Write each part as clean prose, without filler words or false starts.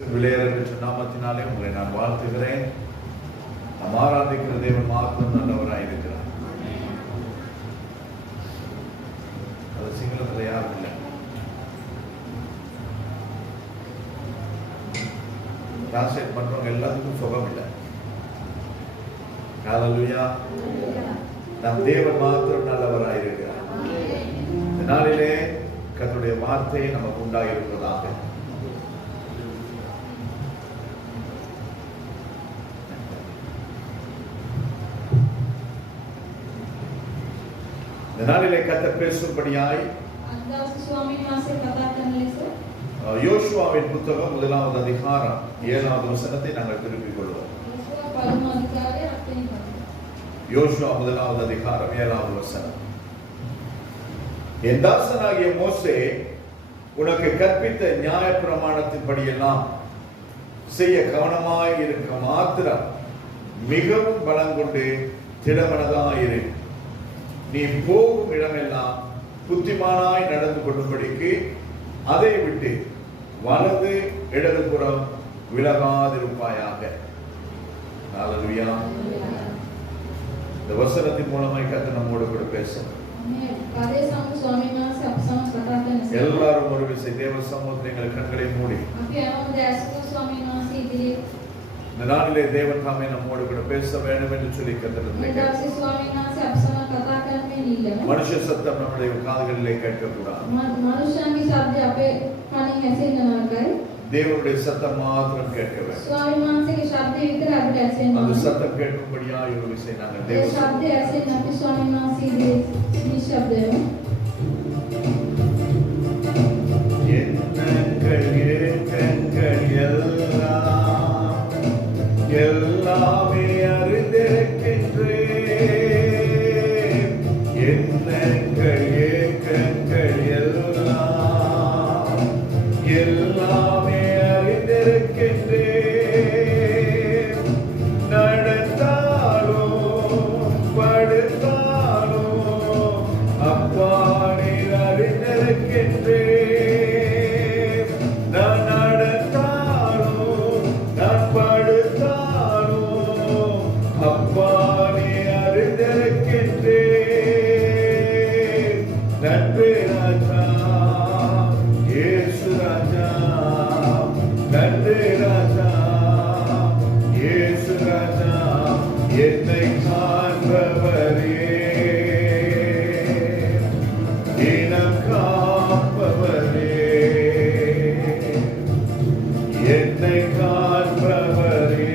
விளையாட நாமத்தினாலே உங்களை நான் வாழ்த்துகிறேன். நாம் ஆராதிக்கிற தேவன் மாத்திரம் நல்லவராய் இருக்கிறார். அது சிங்களத்தில் யாரும் இல்லை. டிரான்ஸ்லேட் பண்றவங்க எல்லாத்துக்கும் சுகம் இல்லை. ஹல்லேலூயா. நம் தேவன் மாத்திரம் நல்லவராய் இருக்கிறார். இந்த நாளிலே கர்த்தருடைய வார்த்தை நமக்கு உண்டாயிருப்பதாக. இந்த நாளிலே கர்த்தர் பேசும்படியாய் யோசுவாவின் புத்தகம் 1வது அதிகாரம் 7வது வசனத்தை நாங்கள் திருப்பிக் கொள்வோம். யோசுவா 1வது அதிகாரம் 7வது வசனம். என் தாசனாகிய மோசே உனக்கு கற்பித்த நியாய பிரமாணத்தின்படியெல்லாம் செய்ய கவனமாய் இருக்க மாத்திரம் மிகவும் பலம் கொண்டு திடமனதாயிரு. நீ போகும் இடமெல்லாம் புத்திமானாய் நடந்து கொள்ளும்படிக்கு அதை விட்டு வலது இடதுபுறம் விலகாதிருப்பாயாக. ஹல்லேலூயா. இந்த வசனத்தின் மூலமாய் கர்த்தர் நம்மோடு கூட பேசுகிறார். எல்லாரும் ஒரு விசை தேவ சமூகத்தில் எங்கள் கண்களை மூடி இந்த நாளிலே தேவன் தாமே நம்மோடு கூட பேச வேண்டும் என்று சொல்லி கர்த்தர் மனுஷ சத்தம் நம்முடைய காதுகளிலே கேட்கக்கூடாது. தேவனுடைய சத்தம் மாத்திரம் கேட்க வேண்டும். அந்த சத்தம் கேட்கும்படியாக ஒரு விஷயம் நாங்கள் எல்லாமே அறிந்திருக்கின்றே. எண்ணங்கள் ஏக்கங்கள் எல்லாம் எல்லாமே அறிந்திருக்கின்றே. நடந்தாலோ படுத்தாலோ அப்பா நீர் அறிந்திருக்கின்றே. என்னை காண்பவரே, இனம் காப்பவரே, என்னை காண்பவரே,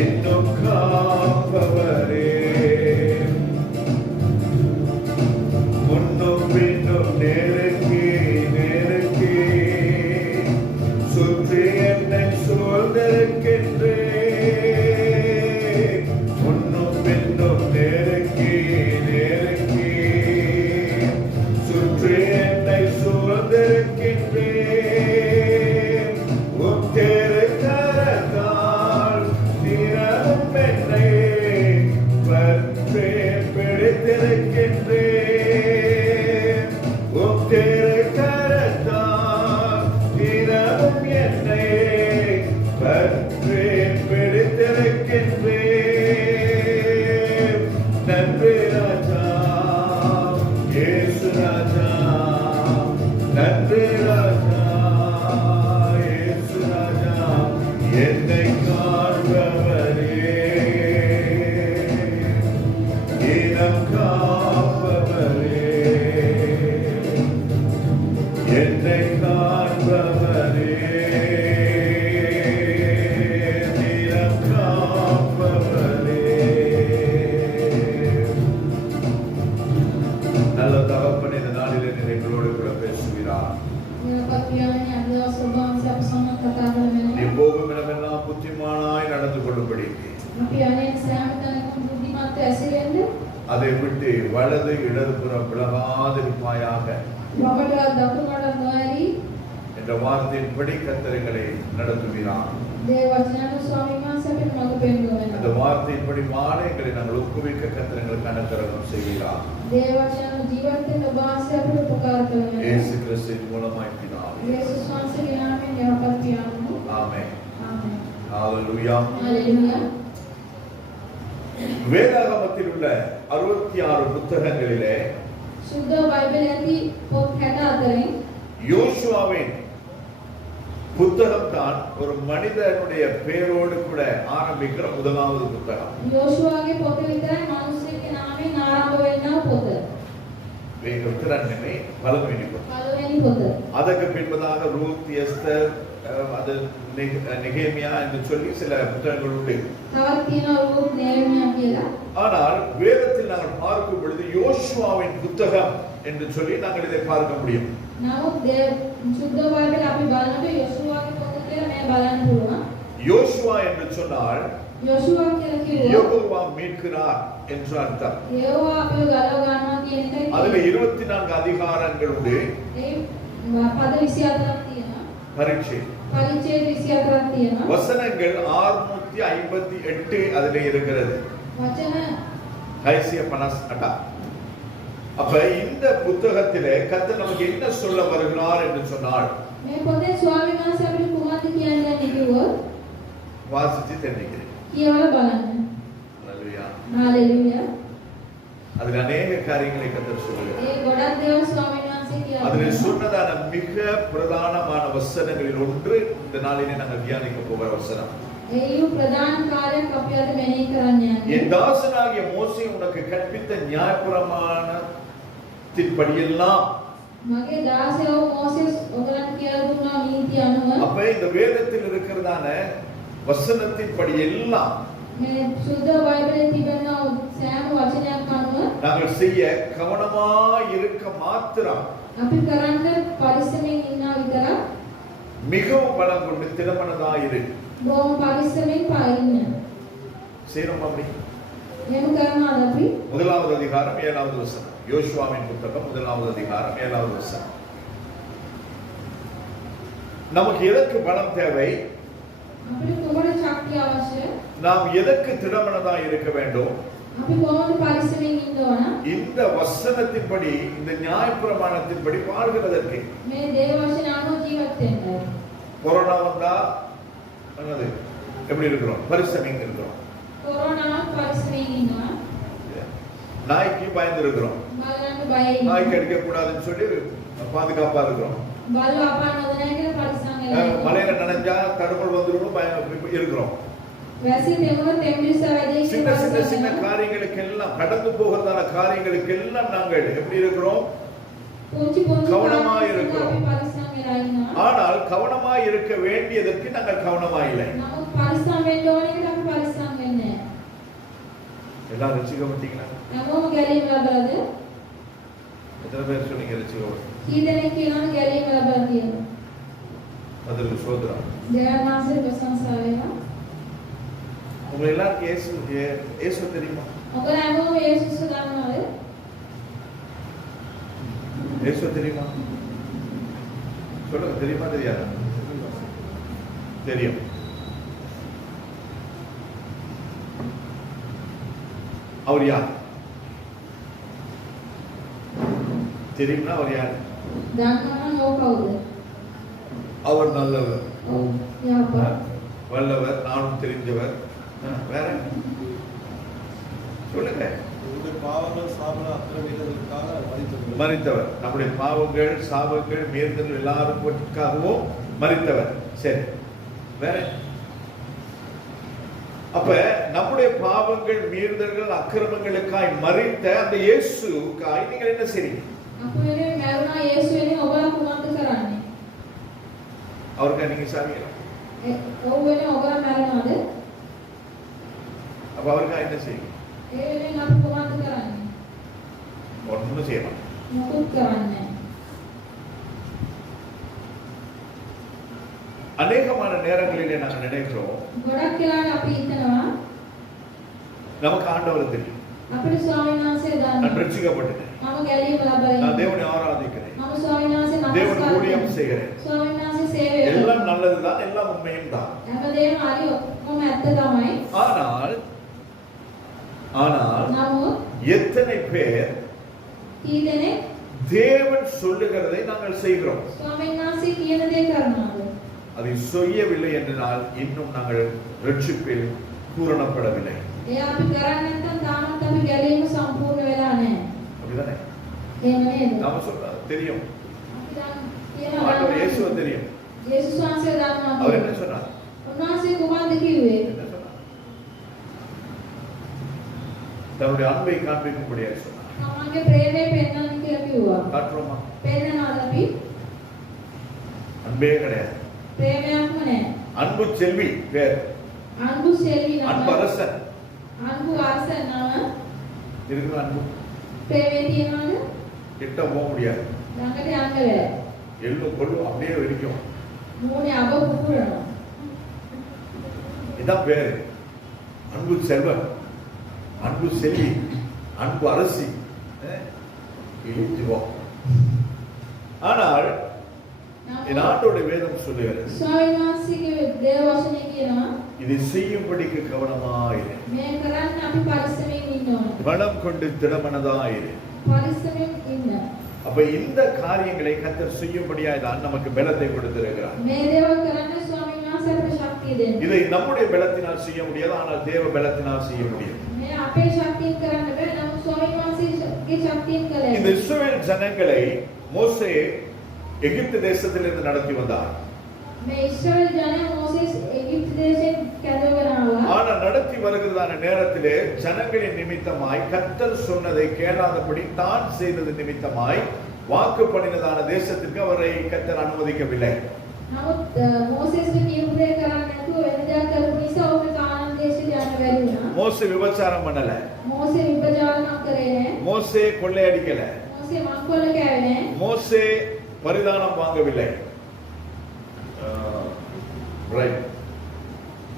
இன்னும் காப்பவரே, முன்னும் பின்னும் நெருக்கி நெருக்கி சுற்றி என்னை சூழ்ந்திருக்கின்றே. என்னை காண்பவரே, இனம் காப்பவரே, என்னை காண்பவரே, இனம் காப்பவரே. நல்ல தகப்பனே, இந்த நாளிலே நீர் எங்களோடு கூட பேசுகிறார். நீ போகும் இடமெல்லாம் புத்திமானாய் நடந்து கொள்ளும்படி அதை விட்டு வலது இடதுபுறம் விலகாதிருப்பாயாக என்ற வார்த்தையின்படி கர்த்தரை நடத்துகிறார். அந்த வார்த்தையின்படி மாலைகளை நாங்கள் ஒப்புவிக்க கர்த்தர் அனுக்கிரகம் செய்கிறார். இயேசு கிறிஸ்துவின் மூலமாய் பிதாவே. පියාණෝ. ஆமென். ආමේන්. ஹalleluya. හalleluya. வேதாகமத்தில் உள்ள 66 புத்தகங்களிலே සුද්ධ බයිබලයේ ඇති පොත් 64න් யோசுவாவின் புத்தகம் தான் ஒரு மனிதனுடைய பெயரோடு கூட ஆரம்பிக்கிற முதலாவது புத்தகம். යෝෂුවාගේ පොත විතරයි මිනිස්සුන්ගේ නාමයෙන් ආරම්භ වෙනා පොත. வேதத்திலே பலவீனி புத்தகம். පළවෙනි පොත. அதற்கு பின்பதாக ரூத், எஸ்தர், அது நெகேமியா என்று சொல்லி சில புத்தகங்கள் உண்டு. තවත් තියෙනවා රූත්, නehemiya කියලා. ஆனால் வேதத்தில் நாங்கள் பார்க்கும் பொழுது யோசுவாவின் புத்தகம் என்று சொல்லி நாங்கள் இதை பார்க்க முடியும். නමුත් සුද්ධ බයිබලයේ අපි බලනකොට යෝෂුවාගේ පොත කියලා මේ බලන්න පුළුවන්. யோசுவா என்று சொன்னால் යෝෂුවා කියලා කිව්වොත් யெகோவா மீட்கிறார் என்று அர்த்தம். යெகோவா අපිව ගලව ගන්නවා කියන එකයි. அதுல 24 அதிகாரங்கள் உண்டு. ඒ පද 24ක් තියෙනවා. பரீட்சை පරිච්ඡේද 24ක් තියෙනවා. வசனங்கள் 658 அதிலே இருக்கிறது. වචන ஹைசிய பனஸ் அட்டா. அப்ப இந்த புத்தகத்திலே கர்த்தர் நமக்கு என்ன சொல்ல வருகிறார் என்று சொன்னால் මේ පොතේ ස්වාමීන් වහන්සේ අපිට කුමක්ද කියන්නේ කිව්වොත් வாசிச்சு தெரிஞ்சுக்கிறேன். කියවලා බලන්න. ஹalleluya. හalleluya. அதுல अनेक காரியங்களை கர்த்தர் சொல்லுகிறார். ඒ ගොඩක් දේවල් ස්වාමීන් වහන්සේ කියලා. அதில் சொன்னதான மிக பிரதானமான வசனங்களில் ஒன்று இந்த நாளிலே நாங்கள் தியானிக்க போகிற வசனம். ඒයු ප්‍රධාන කාර්යයක් අපි අද මෙනෙහි කරන්න යන්නේ. என் தாசனாகிய மோசே உனக்கு கற்பித்த நியாயப்பிரமாணத்தின்படியெல்லாம். මගේ දාසයෝ මෝසෙස් ඔයගලන්ට කියලා දුන්නා නීති අනුව. அப்ப இந்த வேதத்தில் இருக்கிறதான வசனத்தின்படி எல்லாம் මේ සුද්ධ බයිබලයේ තිබෙන සෑම වචනයක් අනුව நாங்கள் செய்ய கவனமாய் இருக்க மாத்திரம் අපි කරන්න පරිස්සමෙන් ඉන්නා විතරක් மிகவும் பலம் கொண்டு திடமனதாயிரு. බොහොම පරිස්සමෙන් පාරින්න. செய்யறோம் அப்படி. එහෙම කරනවාද අපි? முதலாவது அதிகாரம் 7வது வசனம். யோசுவாவின் புத்தகம் 1வது அதிகாரம் 7வது வசனம். நமக்கு எதற்கு பலம் தேவை? අපිට කොහොමද ශක්තිය අවශ්‍ය? நாம் எதற்கு திடமனதாய் இருக்க வேண்டும்? අපි කොහොමද පරිස්සමෙන් ඉන්න ඕන? இந்த வசனத்தின்படி, இந்த நியாயப்பிரமாணத்தின்படி வாழ்கிறதற்கு. මේ දේව වචන අනුව ජීවත් වෙන්න. கொரோனா வந்தா என்னது எப்படி இருக்கிறோம்? பரிசமிங் இருக்கிறோம். කොරෝනාව පරිස්සමෙන් ඉන්නවා. நாய்க்கு பயந்து இருக்கிறோம். බලන්න බයයි. நாய் கடிக்க கூடாதுன்னு சொல்லி பாதுகாப்பா இருக்கிறோம். බලව අපාන නොදැන කියලා පරිස්සම් වෙලා. மலையில நனைஞ்சா தடுமல் வந்துரும் இருக்கிறோம். වැසි දෙමුණ තෙම්බිස වැඩි சின்ன சின்ன சின்ன காரியங்களுக்கு எல்லாம், கடந்து போகிறதான காரியங்களுக்கு எல்லாம் நாங்கள் எப்படி இருக்கிறோம்? පුංචි පුංචි கவனமாய் இருக்கிறோம். අපි පරිස්සම් වෙලා ඉන්නවා. ஆனால் கவனமாய் இருக்க வேண்டியதற்கு நாங்கள் கவனமாய் இல்லை. නමුත් පරිස්සම් වෙන්න ඕන එකට අපි පරිස්සම් වෙන්නේ නැහැ. எல்லாம் ரசிக்கப்பட்டீங்களா? හැමෝම ගැලීම ලබලාද? எத்தனை பேர் சொன்னீங்க ரசிக்கப்பட்ட? කී දෙනෙක් කියනවද ගැලීම ලබලා තියෙනවා? அதற்கு சோதரம். දෙවියන් වහන්සේ ප්‍රශංසා වේවා. உங்க எல்லாருக்கும் இயேசு தெரியுமா? ඔබලා හැමෝම යේසුස් දන්නවද? இயேசு தெரியுமா? சொல்லுங்க, தெரியுமா தெரியாதா? தெரியும். அவர் யார்? தெரியும்னா அவர் யார்? දන්නවනම් ඕක කවුද? அவர் நல்லவர், ඔව්. යාපා. வல்லவர், நானும் தெரிஞ்சவர். வேற சொல்லுங்க. உங்களுடைய பாவங்கள் சாபங்கள் அத்தனை மீறலுக்காக மரித்தவர். நம்முடைய பாவங்கள், சாபங்கள், மீறுதல் எல்லாருக்காகவும் மரித்தவர். சரி, வேற? அப்ப நம்முடைய பாவங்கள், மீறுதல்கள், அக்கிரமங்களுக்காய் மரித்த அந்த இயேசுக்காய் நீங்கள் என்ன செய்றீங்க? අප වෙනුවෙන් මරුණා යේසු වෙනුවෙන් ඔබලා කුමක්ද කරන්නේ? அவருக்காக நீங்க சாவீங்களா? ඔව් වෙනුවෙන් ඔබලා මරනවද? அப்ப அவருக்காக என்ன செய்வீங்க? ඒ වෙනුවෙන් අපි කුමක්ද කරන්නේ? ஒன்றும் செய்ய மாட்டோம். මොකුත් කරන්නේ නැහැ. அநேகமான நேரங்களிலே நாங்கள் நினைக்கிறோம் ගොඩක් වෙලාවට අපි හිතනවා நமக்கு ஆண்டவர் தெரியும், අපේ ස්වාමීන් වහන්සේ நான் දන්නවා. ரட்சிக்கப்பட்டேன், මම ගැලීම ලබලා நான் ඉන්නවා. தேவனை ஆராதிக்கிறேன், මම ස්වාමීන් වහන්සේ தேவன் නමස්කාර ஊழியம் කරනවා. செய்கிறேன், ස්වාමීන් වහන්සේ සේවය කරනවා. எல்லாம் நல்லதுதான், எல்லாம் உண்மையும் தான். හැමදේම හරි ඔක්කොම ඇත්ත තමයි. ஆனால் නමුත් எத்தனை பேர் කී දෙනෙක් தேவன் சொல்லுகிறதை நாங்கள் செய்கிறோம்? ස්වාමීන් වහන්සේ කියන දේ කරනවද? அதை செய்யவில்லை என்றால் இன்னும் நாங்கள் ரட்சிப்பில் பூரணப்படவில்லை. එයා අපි කරන්නේ නැත්නම් තාමත් අපි ගැලීම සම්පූර්ණ වෙලා නැහැ. அப்படிதானே? එහෙම නේද? நாம சொல்ல தெரியும், අපි දැන් කියනවා ஆண்டவர் இயேசுவை தெரியும். යේසුස් වහන්සේ දන්නවා. அவர் என்ன சொன்னார்? උන්වහන්සේ කුමක්ද කිව්වේ? என்ன சொன்னார்? தன்னுடைய அன்பை காண்பிக்கும்படியாக சொன்னார். තමන්ගේ ප්‍රේමය පෙන්වන්න කියලා කිව්වා. காட்டுறோமா? පෙන්නනවාද අපි? அன்பே கிடையாது. ප්‍රේමයක්ම නැහැ. அன்பு செல்வி பேர், අන්දු සෙල්වි அன்பு නම. அரசன் අන්දු ආසන නම. இருக்கிற அன்பு ප්‍රේමය තියනවාද? கிட்ட போக முடியாது. ළඟට යන්න බෑ. எள்ளும் கொள்ளும் அப்படியே வெடிக்கும். මූණේ අබ පුපුරනවා. இதான் பேரு. அன்பு செல்வன், அன்பு செல்வி, அன்பு அரசி இழித்துவோம். ஆனால் என் ஆண்டோடைய வேதம் சொல்லுகிறது, ස්වාමීන් වහන්සේගේ දේව වචනේ කියනවා இதை செய்யும்படிக்கு கவனமாயிரு, මේ කරන්න අපි පරිස්සමෙන් ඉන්න ඕනේ. பலம் கொண்டு திடமனதாயிரு. පරිස්සමෙන් ඉන්න. அப்ப இந்த காரியங்களை கர்த்தர் செய்யும்படியாய் தான் நமக்கு பலத்தை கொடுத்திருக்கிறார். මේ දේවල් කරන්න ස්වාමීන් වහන්සේ අපිට ශක්තිය දෙන්න. இதை நம்முடைய பலத்தினால் செய்ய முடியாது, ஆனால் தேவ பலத்தினால் செய்ய முடியும். මේ අපේ ශක්තියෙන් කරන්න බෑ. නමුත් ස්වාමීන් වහන්සේගේ ශක්තියෙන් කළේ. இந்த இஸ்ரவேல் ஜனங்களை மோசே எகிப்து தேசத்திலிருந்து நடத்தி வந்தார். මේ ඉස්රායෙල් ජනයා මෝසෙස් එගිප්තු දේශයෙන් කැඳවගෙන ආවා. ஆனால் நடத்தி வருகிறதான நேரத்திலே ஜனங்களின் நிமித்தமாய் கர்த்தர் சொன்னதை கேளாதபடி தான் செய்தது நிமித்தமாய் வாக்கு பண்ணினதான தேசத்திற்கு அவரை கர்த்தர் அனுமதிக்கவில்லை. නමුත් මෝසෙස්ට කියපු දේ කරන්නේ නැතුව වෙන දෙයක් කරපු නිසා ඔහුට කානාන් දේශයට යන්න බැරි වුණා. மோசே விபச்சாரம் பண்ணல, මෝසෙ විපජානක් කරේ නැහැ. மோசே கொள்ளையடிக்கல, මෝසෙ මංකොල්ල කෑවේ නැහැ. மோசே பரிதானம் வாங்கவில்லை. ரைட்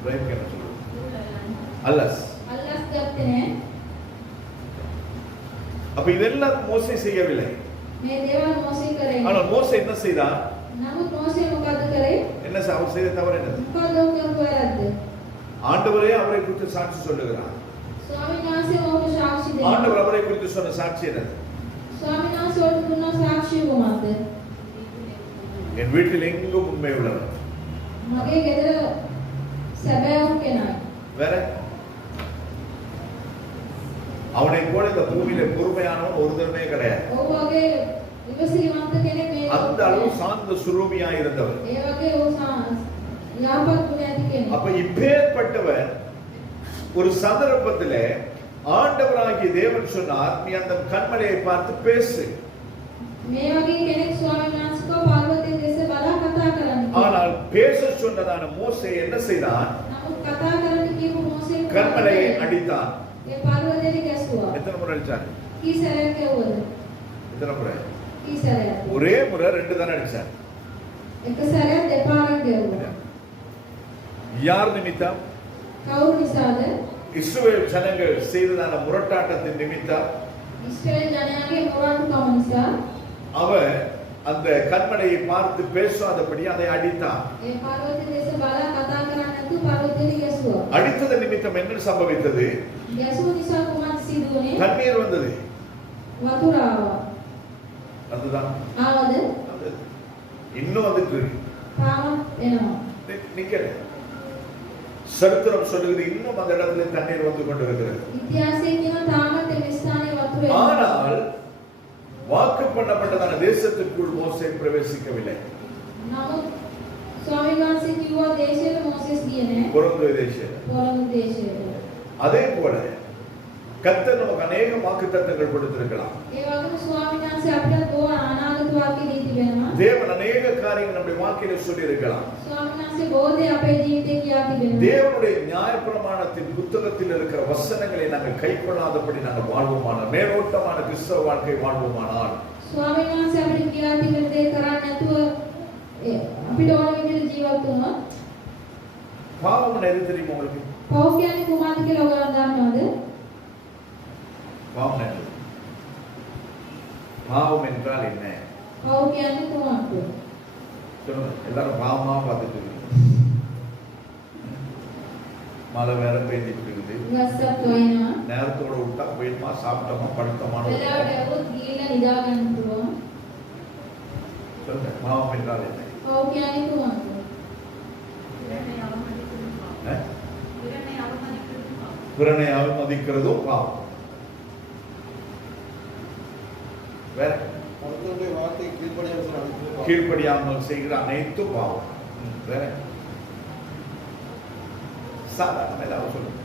ரைட் என்ன சொல்றது? அல்லஸ். අල්ලස් ගත්තේ නැහැ. அப்ப இதெல்லாம் மோசே செய்யவில்லை. මේ දේවල් මෝසෙ කරේ නැහැ. ஆனால் மோசே என்ன செய்தார்? නමුත් මෝසෙ මොකද කරේ? என்ன அவர் செய்த தவறு என்ன? මොකද ඔහු කරපු වැරද්ද? ஆண்டவரே அவரை குறித்து சாட்சி சொல்லுகிறார். ස්වාමීන් වහන්සේ ඔහුට සාක්ෂි දෙනවා. ஆண்டவர் அவரை குறித்து சொன்ன சாட்சி என்ன? ස්වාමීන් වහන්සේ ඔහුට දුන්න සාක්ෂිය කොහොමද? என் வீட்டில் எங்கும் உண்மை உள்ளவர். මගේ ගෙදර සැබෑවුම් කෙනායි. வேற அவனை போல இந்த பூமியில பொறுமையானவன் ஒருத்தருமே கிடையாது. ඔහු වගේ විවසිලිවන්ත කෙනෙක් මේ அந்த அளவு சாந்த சுரூபியாய் இருந்தவர். ඒ වගේ ඔහු යාපත් ගුණ ඇති කෙනෙක්. அப்ப இப்பேற்பட்டவர் ஒரு சந்தர்ப்பத்திலே ஆண்டவராகிய தேவன் சொன்னார், நீ அந்த கண்மலையை பார்த்து பேசு. මේ වගේ කෙනෙක් ස්වාමීන් වහන්සේව පර්වතයේ දෙස බලා කතා කරන්න. ஆனால் பேச சொன்னதான மோசே என்ன செய்தான்? නමුත් කතා කරන්න කියපු මෝසෙ கண்மலையை அடித்தான். ඒ පර්වතයට ගැසුවා. எத்தனை முறை அடிச்சார்? කී සැරයක් ඇව්වද? எத்தனை முறை? කී සැරයක්? ஒரே முறை 2 தானே அடிச்சார். එක සැරයක් දෙපාරක් ගැව්වා. யார் நிமித்தம்? කවුරු නිසාද? இஸ்ரவேல் ஜனங்கள் செய்ததான முரட்டாட்டத்தின் நிமித்தம் ඉස්රායෙල් ජනයාගේ මොරටුකම නිසා அவன் அந்த கண்மலையை பார்த்து பேசாதபடி அதை அடித்தான். ඒ පර්වතයේ දෙස බලා කතා කරන්නේ නැතුව පර්වතයට ගැසුවා. அடித்தது நிமித்தம் என்ன சம்பவித்தது? ගැසුව නිසා කුමක්ද සිදු වුනේ? தண்ணீர் வந்தது. වතුර ආවා. அதுதான் ආවද? அது. இன்னும் வந்துட்டு இருக்கு. තාමත් එනවා. நிக்கல. சரித்திரம் சொல்லுகிறது இன்னும் அந்த இடத்துல தண்ணீர் வந்து கொண்டிருக்கிறது. ඉතිහාසයේ කියන තාමත් මේ ස්ථානයේ වතුර එනවා. ஆனால் வாக்கு பண்ணப்பட்டதான தேசத்திற்குள் மோசே பிரவேசிக்கவில்லை. නමුත් ස්වාමීන් වහන්සේ කිව්වා දේශයට මෝසෙස් ගියේ නැහැ. பொருந்துவ தேசம். පොළොන්නු දේශයට. அதே போல கர்த்தர் நமக்கு अनेक வாக்குத்தத்தங்கள் கொடுத்திருக்கலாம். ඒ වගේම ස්වාමීන් වහන්සේ අපිට බොහෝ අනාගත වාක්‍ය දී තිබෙනවා. தேவன் अनेक காரியங்கள் நம்முடைய வாழ்க்கையில சொல்லி இருக்கலாம். ස්වාමීන් වහන්සේ බොහෝ දේ අපේ ජීවිතේ කියා තිබෙනවා. தேவனுடைய நியாயப்பிரமாணத்தின் புத்தகத்தில் இருக்கிற வசனங்களை நாங்கள் கைக்கொள்ளாதபடி நாங்கள் வாழ்வோமானால், மேலோட்டமான கிறிஸ்தவ வாழ்க்கை வாழ்வோமானால், ස්වාමීන් වහන්සේ අපිට කියා තිබෙන දේ කරන්නේ නැතුව අපිට ඕන විදිහට ජීවත් වුණොත් பாவம் எது தெரியுமா உங்களுக்கு? පව් කියන්නේ කුමක්ද කියලා ඔයගොල්ලෝ දන්නවද? பாவம் என்ன? பாவம் என்றால் என்ன? පව් කියන්නේ කුමක්ද? சொல்லுங்க. எல்லாரும் பாவமா பார்த்துட்டு இருக்கீங்க. மழை வேற பெய்ஞ்சிட்டு இருக்குது. වැස්සක් වයින්නවා. நேரத்தோட விட்டா போயிடுமா, சாப்பிட்டோமா, படுத்தோமான වෙලාවට આવොත් ගිහිල්ලා නිදා ගන්න පුළුවන්. சொல்லுங்க. பாவம் என்றால் என்ன? පව් කියන්නේ කුමක්ද? பிறனை அவமதிக்கிறதும் பாவம். வேற கர்த்தருடைய வார்த்தை கீழ்ப்படியாமல் செய்கிற அனைத்தும் பாவம். வேற சாதாரண ஏதாவது சொல்லுங்க.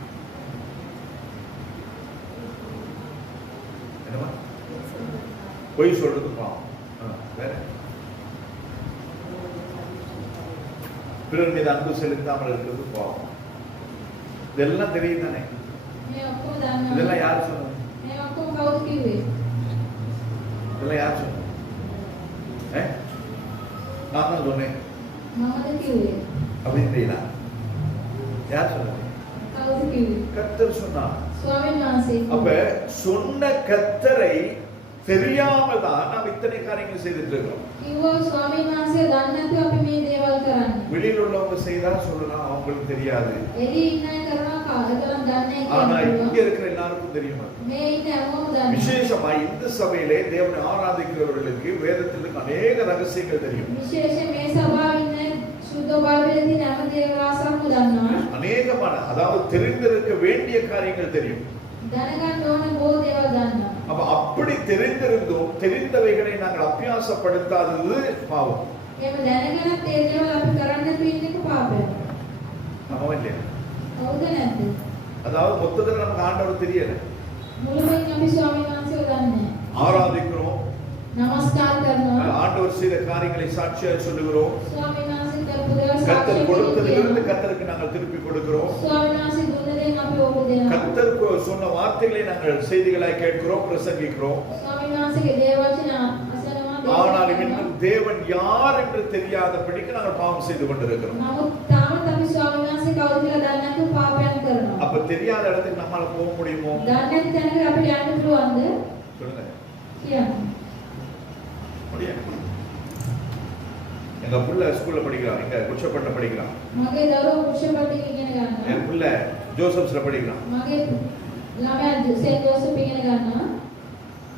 என்னமா? பொய் சொல்றது பாவம். வேற பிறர் மீது அன்பு செலுத்தாமல் இருக்கிறது பாவம். இதெல்லாம் தெரியும் தானே? இதெல்லாம் யார் சொன்னது? இதெல்லாம் யார் சொன்னது? நான் தான் சொன்னேன் அப்படின்னு தெரியல. யார் சொன்னது? கர்த்தர் சொன்னார். அப்ப சொன்ன கர்த்தரை தெரியாமல் தான் நாம் இத்தனை காரியங்கள் செய்துட்டு இருக்கிறோம். வெளியில் உள்ளவங்க செய்தா சொல்லலாம், அவங்களுக்கு தெரியாது. ஆனா இங்க இருக்கிற எல்லாருக்கும் தெரியுமா? விசேஷமா இந்த சபையிலே தேவனை ஆராதிக்கிறவர்களுக்கு வேதத்தில் அநேக ரகசியங்கள் தெரியும். அநேகமான, அதாவது தெரிந்திருக்க வேண்டிய காரியங்கள் தெரியும். அப்ப அப்படி தெரிந்திருந்தோம், தெரிந்தவைகளை நாங்கள் அபியாசப்படுத்தாதது பாவம். அதாவது மொத்தத்தில் நமக்கு ஆண்டவர் தெரியல. ஆராதிக்கிறோம், ஆண்டவர் செய்த காரியங்களை சாட்சியாக சொல்லுகிறோம். கர்த்தர் கொடுத்ததிலிருந்து கர்த்தருக்கு நாங்கள் திருப்பி கொடுக்கிறோம். கர்த்தர் சொன்ன வார்த்தைகளை நாங்கள் செய்திகளாய் கேட்கிறோம், பிரசங்கிக்கிறோம். ஆனால் இன்னும் தேவன் யார் என்று தெரியாதபடிக்கு நாங்கள் பாவம் செய்து கொண்டிருக்கிறோம். அப்ப தெரியாத இடத்துக்கு நம்மால போக முடியுமோ? சொல்லுங்க. எங்க புள்ள ஸ்கூல்ல படிக்கிறான், எங்க குச்சப்பட்ட படிக்கிறான். என் புள்ள ஜோசப்ஸ்ல படிக்கிறான்.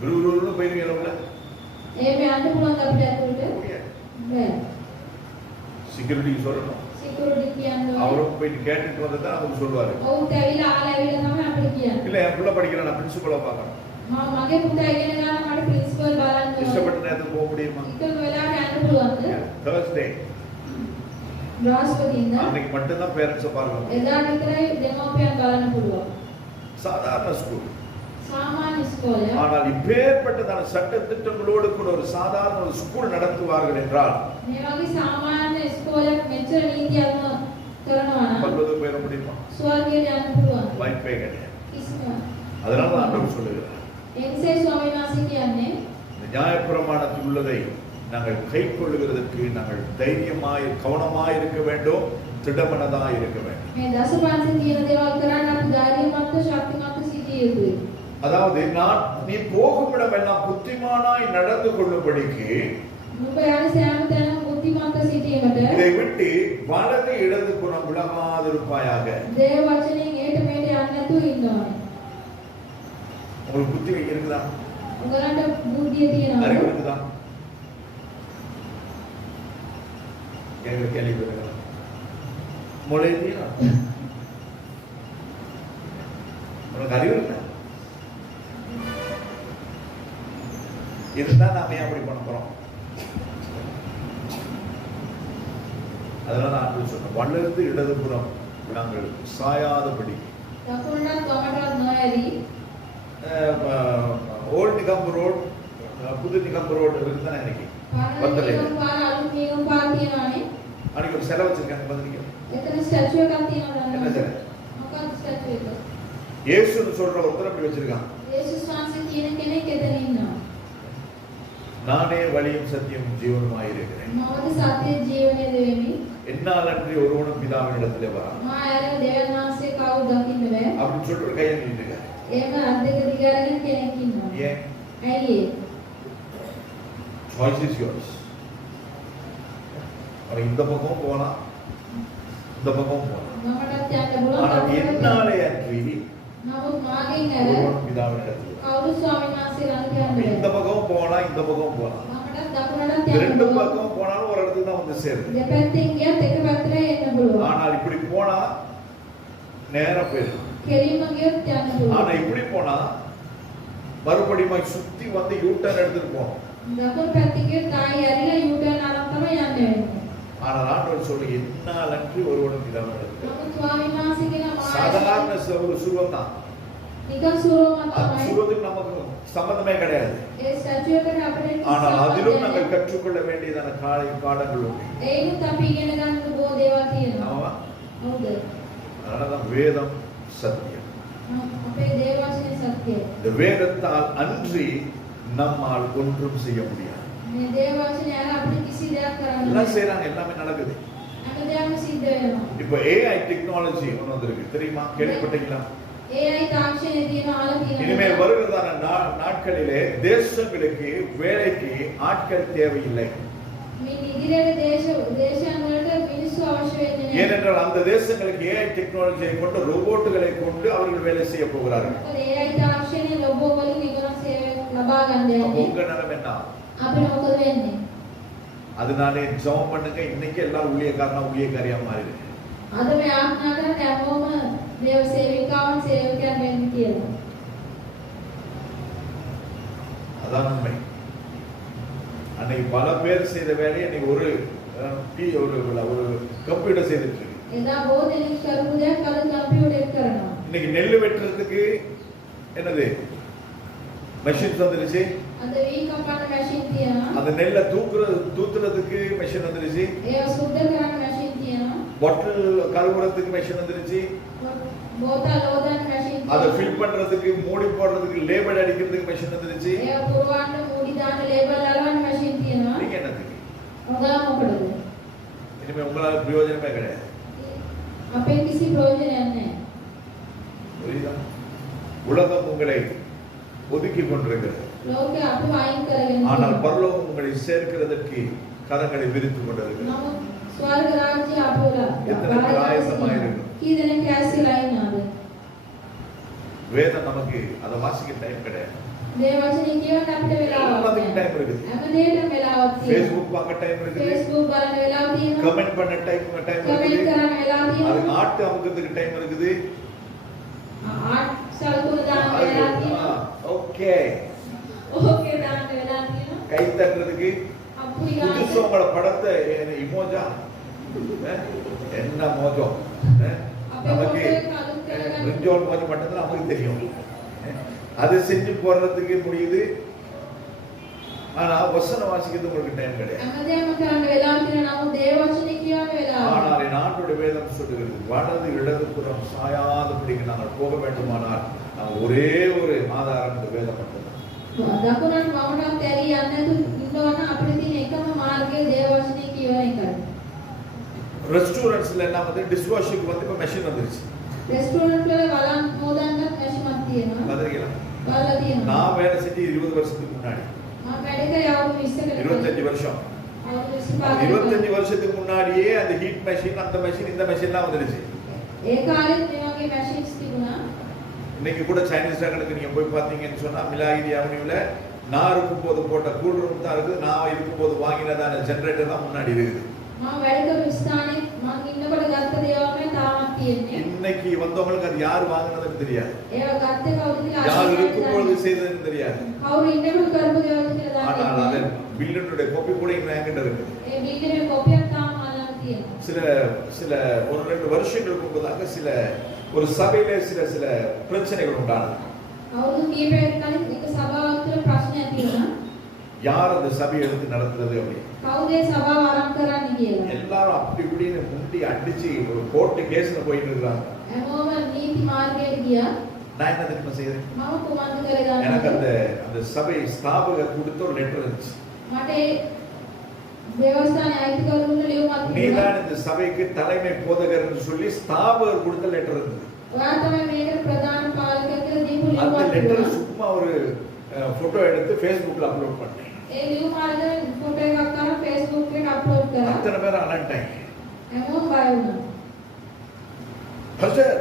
குருகுருன்னு போயிருக்கீங்களா? செக்யூரிட்டி சொல்லணும். அவரும் போயிட்டு கேட்டுட்டு வந்தா அவங்க சொல்லுவாரு. இல்ல என் புள்ள படிக்கிறான், நான் பிரின்சிபலை பார்க்கணும். இஷ்டப்பட்ட நேரத்துக்கு போக முடியுமா? Thursday அன்னைக்கு மட்டும்தான் பேரண்ட்ஸை பார்க்கணும். சாதாரண ஸ்கூல். ஆனால் இப்பேற்பட்டதான சட்ட திட்டங்களோடு கூட ஒரு சாதாரண ஒரு ஸ்கூல் நடத்துவார்கள் என்றால் பல்வது போயிட முடியுமா? வாய்ப்பே கிடையாது. அதனால தான் ஆண்டவர் சொல்லுகிறார், நியாயப்பிரமாணத்தில் உள்ளதை நாங்கள் கை கொள்ளுகிறதுக்கு நாங்கள் தைரியமாய் கவனமாய் இருக்க வேண்டும், திடமனதாய் இருக்க வேண்டும். அதாவது நீ போகும் இடமெல்லாம் புத்திமானாய் நடந்து கொள்ளும்படிக்கு இதை விட்டு வலது இடது புறம் விலகாதிருப்பாயாக. உங்களுக்கு புத்தி இருக்குதா? அறிவு இருக்குதா? கேள்வி மொழியா உனக்கு அறிவு இல்லை இதுதான் நாம ஏன் அப்படி பண்ண போறோம்? அதனால நான் சொன்னேன், வளர்ந்து இடதுபுறம் நாங்கள் சாயாதபடி. ஓல்ட் நிகம்பு ரோட், புது நிகம்பு ரோடு இருக்குதான் இன்னைக்கு பந்தலை. அன்னைக்கு ஒரு செலவு வச்சிருக்காங்க பதினீங்க. என்ன சார்? இயேசுன்னு சொல்ற ஒருத்தர் அப்படி வச்சிருக்காங்க. நானே வழியும் சத்தியமும் ஜீவனுமாய் இருக்கிறேன், என்னால் அன்றி ஒருவனும் பிதாவின் இடத்திலே வரான் அப்படின்னு சொல்லிட்டு ஒரு கையை நீட்டிருக்காரு. ஏன்? Choice is yours. அவன் இந்த பக்கம் போனா இந்த பக்கம் போனா, ஆனால் என்னாலே அன்றி ஒருவனும் பிதாவின் இடத்திலே. இந்த பக்கம் போனா இந்த பக்கம் போனா, ரெண்டு பக்கம் போனாலும் ஒரு இடத்துக்கு தான் வந்து சேரும். ஆனால் இப்படி போனா நேரா போயிடும். කෙලින්ම ගියොත් යන්න ஆனா පුළුවන්. இப்படி போனா மறுபடியும் சுத்தி வந்து யூட்டர்ன் எடுத்துட்டு போகணும். දකුණු පැත්තේ ගියොත් ආයෙ ඇරිලා යූටර්න් අරන් තමයි යන්න වෙන්නේ. ஆனால் ஆண்டவர் சொல்லி என்னால் அன்று ஒருவனும் இல்லாமல் இருக்கிறார். නමුත් ස්වාමීන් වහන්සේ කියන சாதாரண ஒரு சுருவம் தான். නිකන් සුරවම அந்த තමයි. சுருவத்துக்கு நமக்கு சம்பந்தமே கிடையாது. ඒ ස්ටැචු එකට අපිට ஆனால் அதிலும் நாங்கள் கற்றுக்கொள்ள வேண்டியதான பாடங்கள் உண்டு. ඒනුත් අපි ඉගෙන ගන්න බොහෝ දේවල් තියෙනවා. ஆமா. හවුද? அதனாலதான் வேதம் சத்தியம். අපේ දේව වචනේ සත්‍යය. இந்த வேதத்தால் அன்றி நம்மால் ஒன்றும் செய்ய முடியாது. මේ දේව වචනේ අර අපිට කිසි දෙයක් කරන්න எல்லாம் බැහැ. செய்றாங்க, எல்லாமே நடக்குது. හැමදේම සිද්ධ වෙනවා. இப்போ AI டெக்னாலஜி ஒன்று வந்திருக்கு, தெரியுமா? கேள்விப்பட்டீங்களா? AI තාක්ෂණය තියෙනවා අහලා இனிமே තියෙනවා. வருகிறதான நாட்களிலே தேசங்களுக்கு வேலைக்கு ஆட்கள் தேவையில்லை. මේ ඉදිරියට දේශයන් වලට මිනිස්සු අවශ්‍ය වෙන්නේ නැහැ. ஏனென்றால் அந்த தேசங்களுக்கு AI டெக்னாலஜியை கொண்டு ரோபோட்டுகளை கொண்டு அவர்கள் வேலை செய்ய போகிறார்கள். මොකද AI තාක්ෂණය ලොබෝ වලින් නිගමන සේවය ලබා ගන්න அப்போ යන්නේ. உங்க நிலைமை என்ன? අපිට මොකද වෙන්නේ? அதனாலே ஜெபம் பண்ணுங்க. இன்னைக்கு எல்லாம் ஊழியக்காரனா ஊழியக்காரியா மாறிடுங்க. අද මේ ආඥා කරන හැමෝම දේව සේවිකාවන් සේවකයන් වෙන්න කියලා. அதான் உண்மை. அன்னைக்கு பல பேர் செய்த வேலையை இன்னைக்கு ஒரு கம்ப்யூட்டர் செய்துட்டு இருக்கு. එදා බොහෝ දෙනෙක් කරපු දෙයක් අද කම්පියුටර් කරනවා. இன்னைக்கு நெல் வெட்டுறதுக்கு என்னது மெஷின் வந்துருச்சு. අද වී කපන්න මැෂින් තියෙනවා. அந்த நெல்லை தூத்துறதுக்கு மெஷின் வந்துருச்சு. ඒව සුද්ධ කරන්න මැෂින් තියෙනවා. பாட்டில் கழுவுறதுக்கு மெஷின் வந்துருச்சு. බෝතල් හොදන්න මැෂින් அதை තියෙනවා. ஃபில் பண்றதுக்கு மூடி போடுறதுக்கு லேபிள் அடிக்கிறதுக்கு மெஷின் வந்துருச்சு. ඒව පුරවන්න මූඩි දාන්න ලේබල් අලවන්න මැෂින් තියෙනවා. நீங்க என்னத்துக்கு? ඔයා මොකටද? இனிமே உங்களால பிரயோஜனமே கிடையாது. අපේ කිසි ප්‍රයෝජනයක් නැහැ. புரியுதா? உலகம் உங்களை ஒதுக்கி கொண்டிருக்கிறது. ලෝකේ අපි වයින් කරගෙන ஆனால் තියෙනවා. பரலோகம் உங்களை சேர்க்கிறதற்கு கரங்களை விரித்துக் கொண்டிருக்கிறது. නමුත් ස්වර්ග රාජ්‍ය අපේ எத்தனை பேர் ஆயத்தமா இருக்கு? කී දෙනෙක් ඇස්සිලා ඉන්නවද? வேதம் நமக்கு அதை வாசிக்க டைம் கிடையாது. දේව වචනේ කියවන්න අපිට වෙලාවක් எல்லாத்துக்கும் නැහැ. டைம் இருக்குது. හැමදේටම වෙලාවක් තියෙනවා. ஃபேஸ்புக் பார்க்க டைம் இருக்குது. Facebook බලන්න වෙලාව තියෙනවා. கமெண்ட் பண்ண டைம் කමෙන්ට් இருக்குது. කරන්න වෙලාව அது තියෙනවා. ஆட்டு அமுக்கிறதுக்கு டைம் இருக்குது. ආට් සල්කුණ දාන්න වෙලාව තියෙනවා. ஓகே. ඕකේ දාන්න වෙලාව තියෙනවා. கை தட்டுறதுக்கு අපුඩි புதுசு ගන්න. உங்களோட படத்தை இமோஜா என்ன மோஜோ நமக்கு ரிஞ்சோல் மோஜோ மட்டும்தான் நமக்கு தெரியும். அது செஞ்சு போடுறதுக்கு முடியுது. ஆனா வசனம் வாசிக்கிறது உங்களுக்கு டைம் கிடையாது. හැමදේම කරන්න වෙලාව තියෙනවා. නමුත් දේව වචනේ කියවන්න වෙලාව නැහැ. ஆனால் என் ஆண்டோட வேதம் சொல்லுகிறது, வலது இடதுபுறம் சாயாதபடிக்கு நாங்கள் போக வேண்டுமானால் நாம் ஒரே ஒரு ஆதாரம் இந்த வேதம் மட்டும்தான். දකුණට වමටත් ඇරී යන්න නැතුව ඉන්නවනම් අපිට තියෙන එකම මාර්ගය දේව වචනේ කියවන එකයි. ரெஸ்டாரண்ட்ஸ்ல எல்லாம் வந்து டிஷ்வாஷிங் வந்து இப்ப மெஷின் வந்துருச்சு. රෙස්ටෝරන්ට් වල වලන් හොදන්නත් මැෂිමක් තියෙනවා. பாத்தீங்களா? බලලා තියෙනවා. நான் வேலை செஞ்சு 20 வருஷத்துக்கு முன்னாடி, මම වැඩ කරේ අවුරුදු 20කට. 25 வருஷம், අවුරුදු 25කට. 25 வருஷத்துக்கு முன்னாடியே அந்த ஹீட் மெஷின், அந்த மெஷின், இந்த மெஷின்லாம் வந்துருச்சு. ඒ කාලෙත් මේ වගේ මැෂින්ස් තිබුණා. இன்னைக்கு கூட சைனீஸ் டாக்டருக்கு நீங்க போய் பார்த்தீங்கன்னு சொன்னா மிலாகிரி அவனியூல நான் இருக்கும்போது போட்ட கூல் ரூம் தான் இருக்குது. நான் இருக்கும்போது வாங்கினதான ஜெனரேட்டர் தான் முன்னாடி இருக்குது. මම වැඩ කරපු ස්ථානේ මම ඉන්නකොට ගත්ත දේවල් මේ තාමත් තියෙන්නේ. இன்னைக்கு வந்தவங்களுக்கு அது யார் வாங்கினதுன்னு தெரியாது. ඒවා ගත්තේ කවුද කියලා யார் අහන්න இருக்கும்போது செய்ததுன்னு தெரியாது. කවුරු ඉන්නකොට කරපු දේවල් කියලා ஆனால் දන්නේ அது නැහැ. பில்லுடைய காப்பி கூட இன்னும் என்கிட்ட இருக்குது. ඒ බිල්ලේ කොපියක් තාම අල්ලන්න තියෙනවා. சில ஒரு 2 வருஷங்களுக்கு முன்பதாக ஒரு சபையிலே சில பிரச்சனைகள் உண்டானது. අවුරුදු කීපයකට කලින් එක සභාවක් තුළ ප්‍රශ්නයක් තියෙනවා. யார் அந்த சபையை எடுத்து நடத்துறது அப்படி කවුද ඒ සභාව ආරම්භ කරන්නේ කියලා. எல்லாரும் அப்படி இப்படின்னு முண்டி அடிச்சு ஒரு கோர்ட்டு கேஸ்ல போயிட்டு இருக்காங்க. හැමෝම නීති මාර්ගයට ගියා. நான் என்ன தெரியுமா செய்தேன்? මම කුමන්ද எனக்கு කරගන්නද? அந்த சபை ஸ்தாபகர் கொடுத்த ஒரு லெட்டர் இருந்துச்சு. මට ඒ දේවස්ථානයේ අයිතිකරුන්ට ලියුමක් තිබුණා. நீதான் இந்த சபைக்கு தலைமை போதகர்னு சொல்லி ஸ்தாபகர் கொடுத்த லெட்டர் இருந்தது. ඔයා තමයි මේකට ප්‍රධාන පාලකයෙක් කියලා දීපු அந்த ලියුමක් லெட்டர் තිබුණා. சும்மா ஒரு போட்டோ எடுத்து Facebookல அப்லோட் பண்ணேன். ඒ ලියුම අරගෙන ෆොටෝ එකක් අරන් Facebook එකට අප්ලෝඩ් කරා. அத்தனை பேர் அலண்டாங்க. හැමෝම බය වුණා. பாஸ்டர்,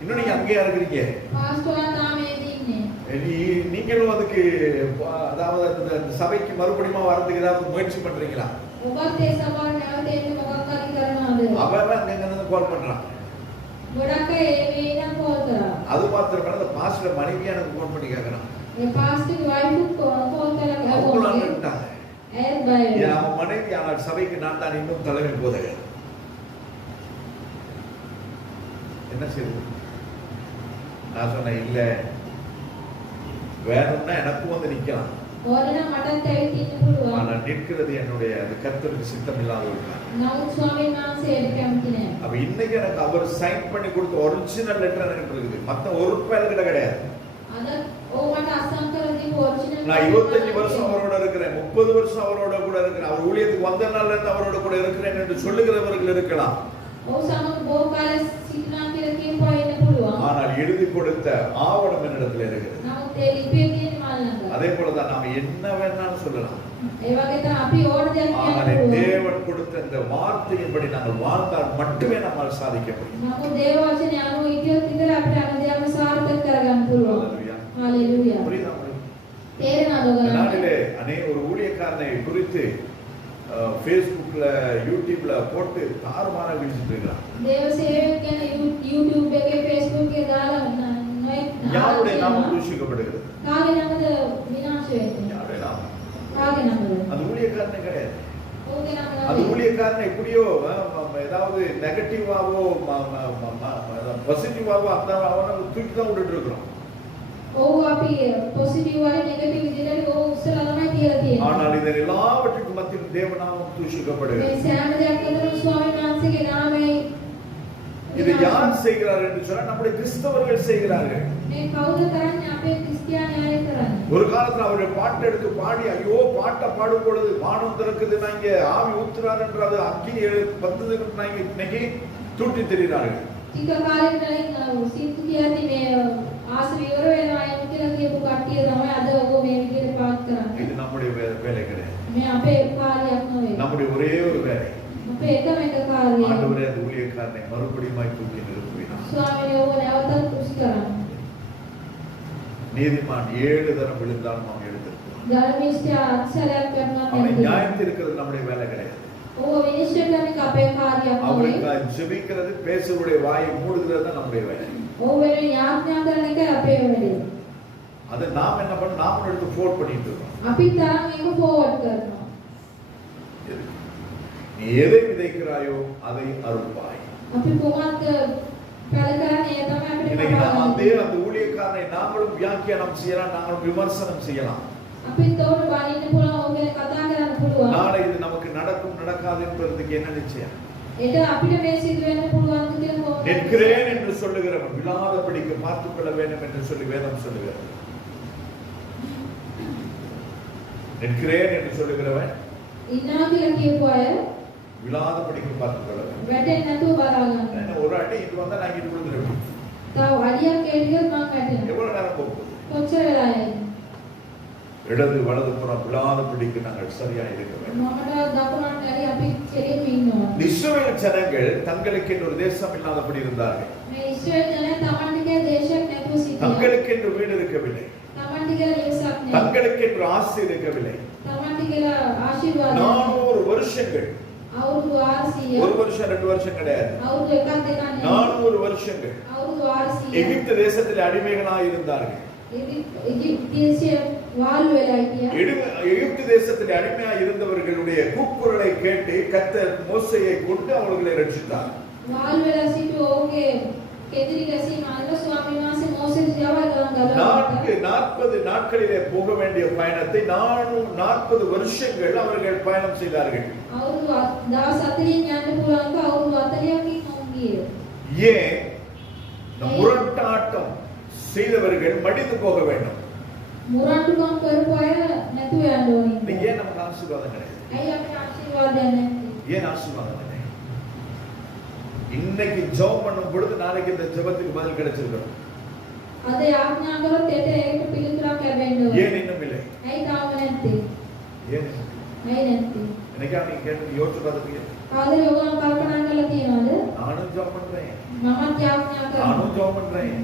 இன்னும் நீங்க அங்கேயே இருக்கிறீங்க. පාස්ටර්ලා තාම ඒදී ඉන්නේ. நீங்களும் அதுக்கு அதாவது அந்த சபைக்கு மறுபடியும் வரதுக்கு ஏதாவது முயற்சி பண்றீங்களா? ඔබත් ඒ සභාවට නැවත එන්න මොකක් හරි කරනවද? அவன் அங்க இருந்து கால் பண்றான். ගොඩක් අය මේ ඉඳන් அது மாத்திரமல்ல அந்த பாஸ்டர் மனைவி எனக்கு ஃபோன் பண்ணி கேக்குறான். ඒ පාස්ටර්ගේ වයිෆ් කෝල් කරලා அவங்களும் ගහුවා. அழுட்டாங்க. ඇයත් බය වෙනවා. அவன் மனைவி ஆனால் சபைக்கு நான் தான் இன்னும் தலைமை போதகர். என்ன செய்வது? நான் சொன்னேன் இல்ல வேணும்னா எனக்கும் வந்து நிக்கலாம். ඕනනම් මටත් ඇවිත් ඉන්න පුළුවන්. ஆனா நிற்கிறது என்னுடைய அந்த கர்த்தருக்கு சித்தம் இல்லாத ஒரு காரியம். නමුත් ස්වාමීන් වහන්සේට කැමති නෑ. அப்ப இன்னைக்கு எனக்கு அவர் சைன் பண்ணி கொடுத்த ஒரிஜினல் லெட்டர் எனக்கு இருக்குது. மத்த ஒரு ரூபாய் கிட்ட கிடையாது. අද ඕ මට අසං කර දීපු ඔරිජිනල් நான் 25 வருஷம் அவரோட இருக்கிறேன், 30 வருஷம் அவரோட கூட இருக்கிறேன், அவர் ஊழியத்துக்கு வந்த நாள்ல இருந்து அவரோட கூட இருக்கிறேன் என்று சொல்லுகிறவர்கள் இருக்கலாம். ඔව් සමග බොහෝ කාලයක් සිටිනා කියලා කියපුවා ඉන්න පුළුවන්. ஆனால் எழுதி கொடுத்த ஆவணம் என்னிடத்தில் இருக்கிறது. නමුත් ඒ ලිපිය තියෙන මල් ළඟ. அதே போலதான் நாம என்ன வேணாலும் சொல்லலாம். ඒ වගේ තමයි අපි ඕන දෙයක් ஆனால் කියන්න පුළුවන්. தேவன் கொடுத்த இந்த வார்த்தையின்படி நாங்கள் வாழ்ந்தால் மட்டுமே நம்மால் சாதிக்க முடியும். නමුත් දේව වචනේ අනුව හිටියොත් විතර අපිට අනුදයන්ව සාර්ථක කරගන්න පුළුවන්. හalleluya. புரியுதா உங்களுக்கு? තේරෙනවද ඔයගලන්ට? நாளிலே ஒரு ஊழியக்காரனை குறித்து Facebookல YouTubeல போட்டு தாறுமாற வீசிட்டு இருக்கான். දේව සේවකයන් ගැන YouTube එකේ Facebook එකේ දාලා யாருடைய நாமம் தூஷிக்கப்படுகிறது? කාගේ නමද විනාශ වෙන්නේ? யாருடைய நாமம்? කාගේ නමද? அது ஊழியக்காரனே கிடையாது. ඔහුගේ නම அது නෙවෙයි. ஊழியக்காரனை எப்படியோ ஏதாவது நெகட்டிவாவோ பாசிட்டிவாவோ அந்த அவனை தூக்கி தான் விட்டுட்டு இருக்கிறோம். ඔව් අපි පොසිටිව් වල නෙගටිව් විදිහට ඔව් උස්සලා තමයි තියලා තියෙන්නේ. ஆனால் இதன் எல்லாவற்றுக்கும் மத்தியில் தேவநாமம் தூஷிக்கப்படுகிறது. මේ සෑම දෙයක් අතර ස්වාමීන් වහන්සේගේ නාමයේ இதை யார் செய்கிறார் என்று சொன்னால் நம்முடைய கிறிஸ்தவர்கள் செய்கிறார்கள். මේ කවුද කරන්නේ? අපේ ක්‍රිස්තියානි අය කරන්නේ. ஒரு காலத்துல அவருடைய பாட்டு எடுத்து பாடி ஐயோ பாட்டை பாடும் பொழுது வானம் திறக்குது நாங்க ஆவி ஊத்துறார் என்றது அக்கினி வந்தது நாங்க இன்னைக்கு தூட்டி தெரிகிறார்கள். ටික කාලෙකට සින්තු කියන්නේ මේ ආස විවර වෙනවා එන්න කියලා කියපු කට්ටිය තමයි අද ඔබ මේ විදිහට පාත් කරන්නේ. இது நம்முடைய வேலை கிடையாது. මේ අපේ කාර්යයක් නෙවෙයි. நம்முடைய ஒரே ஒரு வேலை. අපේ එකම එක කාර්යය. ஆண்டவரே அந்த ஊழியக்காரனை மறுபடியும் தூக்கி நிறுத்துவீராக. ස්වාමීනි ඔබ නැවතත් කුසි කරන්න. நீதிமான் 7 தரம் விழுந்தாலும் அவன் எழுந்திருக்கிறான். ධර්මිෂ්ඨ අත්සලයක් කරනවා அவனை නෙවෙයි. நியாயம் தீர்க்கிறது நம்முடைய வேலை கிடையாது. ඔබ විනිශ්චය කරන එක අපේ කාර්යයක් නෙවෙයි. அவனுக்கு ஜெபிக்கிறது பேசுவருடைய வாயை மூடுகிறது தான் நம்முடைய வேலை. ඔබ වෙන යාඥා කරන එක අපේ වැඩේ. அது நாம் என்ன பண்ண நாம எடுத்து ஃபோர்ட் பண்ணிட்டு இருக்கோம். අපි තරම් මේක ෆෝවර්ඩ් කරනවා. நீ எதை விதைக்கிறாயோ அதை அறுப்பாய். අපි කොහොමද පළ කරන්නේ? ඒ තමයි අපිට இன்னைக்கு நாம் කපන්නේ. அந்த ஊழியக்காரனை நாங்களும் வியாக்கியானம் செய்யலாம், நாங்களும் விமர்சனம் செய்யலாம். අපි තෝර බානින්න පුළුවන්, ඕක ගැන කතා කරන්න පුළුවන්. நாளை இது நமக்கு நடக்கும் நடக்காது என்பதற்கு என்ன நிச்சயம்? ඒක අපිට මේ සිදු වෙන්න පුළුවන් කියලා කොහොමද? நிற்கிறேன் என்று சொல்லுகிறவன் விழாதபடிக்கு பார்த்துக் கொள்ள வேண்டும் என்று சொல்லி வேதம் சொல்லுகிறது. நிற்கிறேன் என்று சொல்லுகிறவன் ඉන්නවා කියලා කියපු අය விழாதபடிக்கு பார்த்துக் கொள்ள வேண்டும். වැටෙන්නේ නැතුව බලා ගන්න. என்ன ஒரு அடி இது வந்தா நான் இங்க விழுந்துருவேன். තව අඩියක් එළියොත් මම වැටෙනවා. எவ்வளவு நேரம் போகுது? කොච්චර වෙලා යන්නේ? இடது வலது புறம் விழாதபடிக்கு நாங்கள் சரியா இருக்க வேண்டும். මමට දකුණට ඇරි අපි කෙලින්ම ඉන්නවා. இஸ்ரவேல் ஜனங்கள் தங்களுக்கு ஒரு தேசம் இல்லாதபடி இருந்தார்கள். මේ ඉස්රායෙල් ජනයා තමන්ට කියලා දේශයක් නැතුව සිටියා. தங்களுக்கு வீடு இருக்கவில்லை. තමන්ට කියලා නිවසක් නැහැ. தங்களுக்கு ஆசை இருக்கவில்லை. තමන්ට කියලා ආශිර්වාදයක් නැහැ. 400 வருஷங்கள். අවුරුදු 400. ஒரு வருஷம் 2 வருஷம் கிடையாது. අවුරුදු එකක් දෙකක් නෙවෙයි. 400 வருஷங்கள். අවුරුදු 400. எகிப்து தேசத்தில் அடிமைகளாய் இருந்தார்கள். එජිප්තු දේශයේ වාල්ලු වෙලා හිටියා. எகிப்து தேசத்தில் அடிமையாய் இருந்தவர்களுடைய கூக்குரலை கேட்டு கர்த்தர் மோசேயை கொண்டு அவர்களை ரட்சித்தார். වාල්ලු වෙලා සිටු ඔහුගේ කෙදිරි ගැසීම අනුව ස්වාමීන් වහන්සේ මෝසෙස් යවලා ගලවලා 40 நாட்களிலே போக வேண்டிய பயணத்தை 40 வருஷங்கள் அவர்கள் பயணம் செய்தார்கள். අවුරුදු 40 යන්න පුළුවන් අවුරුදු 40කින් ඔවුන් ගියේ. ஏன் முரட்டாட்டம் செய்தவர்கள் மடிந்து போக வேண்டும்? මුරණ්ඩුකම් කරපු අය නැතුව යන්න ඕනේ. இன்னைக்கு ஏன் நமக்கு ஆசீர்வாதம் கிடையாது? ඇයි අපිට ආශිර්වාදයක් නැත්තේ? ஏன் ஆசீர்வாதம் கிடையாது? இன்னைக்கு ஜெபம் பண்ணும் பொழுது நாளைக்கு இந்த ஜெபத்துக்கு பதில் கிடைச்சிருக்கும். අද යාඥා කරොත් ඒකට පිළිතුරක් ලැබෙන්න ඕනේ. ஏன் இன்னும் இல்லை? ඇයි තාම නැත්තේ? ஏன்? ඇයි නැත්තේ? இன்னைக்கு நீங்க கேட்டு யோசிச்சு பார்த்துட்டீங்க. ආදරේ ඔයගොල්ලෝ කල්පනා කරලා තියෙනවද? நானும் ஜெபம் பண்றேன். මමත් යාඥා කරනවා. நானும் ஜெபம் பண்றேன்.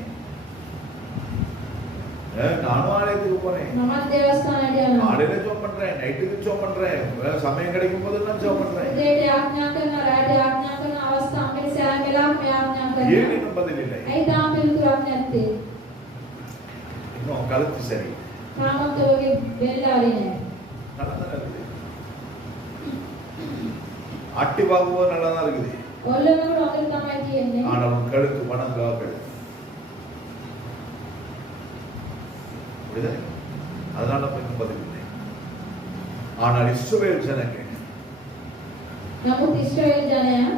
நானும் ஆலயத்துக்கு போறேன். මමත් දේවස්ථානයට යනවා. காலையில ஜெபம் பண்றேன், நைட்டுக்கு ஜெபம் பண்றேன், சமயம் கிடைக்கும் போதெல்லாம் ஜெபம் பண்றேன். උදේට යාඥා කරනවා, රාත්‍රියට යාඥා කරන අවස්ථාවෙ සෑම වෙලාවකම යාඥා ஏன் කරනවා. இன்னும் பதில் இல்லை? ඇයි තාම පිළිතුරක් නැත්තේ? கழுத்து சரி තාමත් ඔයගේ බෙල්ල අරින්නේ. நல்லா தான் இருக்குது. அட்டி பாகுவோ நல்லா தான் இருக்குது. ඔල්ලනකොට ඔතන තමයි තියෙන්නේ. ஆனா உன் கழுத்து வணங்கா கழுத்து. புரியுதா? அதனால போய் பதிவில்லை. ஆனால் இஸ்ரவேல் ஜனங்கள் නමුත් ඉස්රායෙල් ජනයා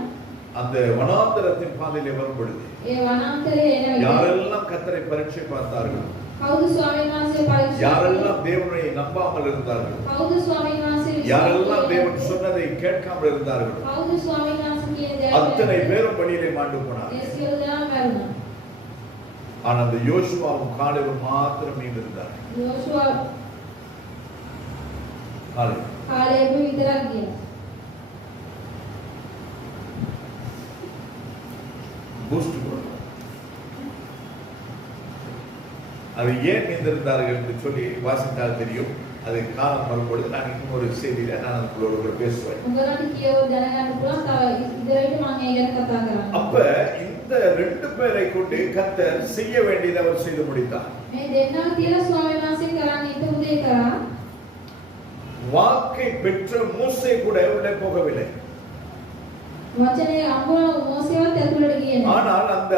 அந்த வனாந்தரத்தின் பாதையிலே வரும் பொழுது ඒ වනාන්තරයේ එන විට யாரெல்லாம் கர்த்தரை பரீட்சை பார்த்தார்கள், කවුද ස්වාමීන් වහන්සේ පරීක්ෂා யாரெல்லாம் தேவனை நம்பாமல் இருந்தார்கள், කවුද ස්වාමීන් වහන්සේ யாரெல்லாம் தேவன் சொன்னதை கேட்காமல் இருந்தார்கள், කවුද ස්වාමීන් වහන්සේ කියන දේ அத்தனை பேரும் வழியிலே மாண்டு போனார்கள். ඒ සියලු දෙනා මැරුණා. ஆனால் அந்த யோசுவாவும் காலேபும் மாத்திரம் மீந்திருந்தார்கள். යෝෂුවා කාලේබ විතරක් ගියා. பூஸ்ட் போடுறோம். அது ஏன் மீந்திருந்தார்கள் என்று சொல்லி வாசித்தால் தெரியும். அது காலம் வரும்பொழுது நான் இன்னும் ஒரு செய்தியில நான் உங்களோட பேசுவேன். උගලන්ට කියව දැනගන්න පුළුවන්. තව ඉදිරියට මම ඒ ගැන කතා කරන්න. அப்ப இந்த ரெண்டு பேரை கொண்டு கர்த்தர் செய்ய வேண்டியதை அவர் செய்து முடித்தார். මේ දෙන්නා කියලා ස්වාමීන් වහන්සේ කරන්න හිතපු දේ කරා. வாக்கை பெற்ற மூசே கூட உள்ளே போகவில்லை. වචනේ අඹුණ මෝසේවත් ඇතුළට ගියේ නැහැ. ஆனால் அந்த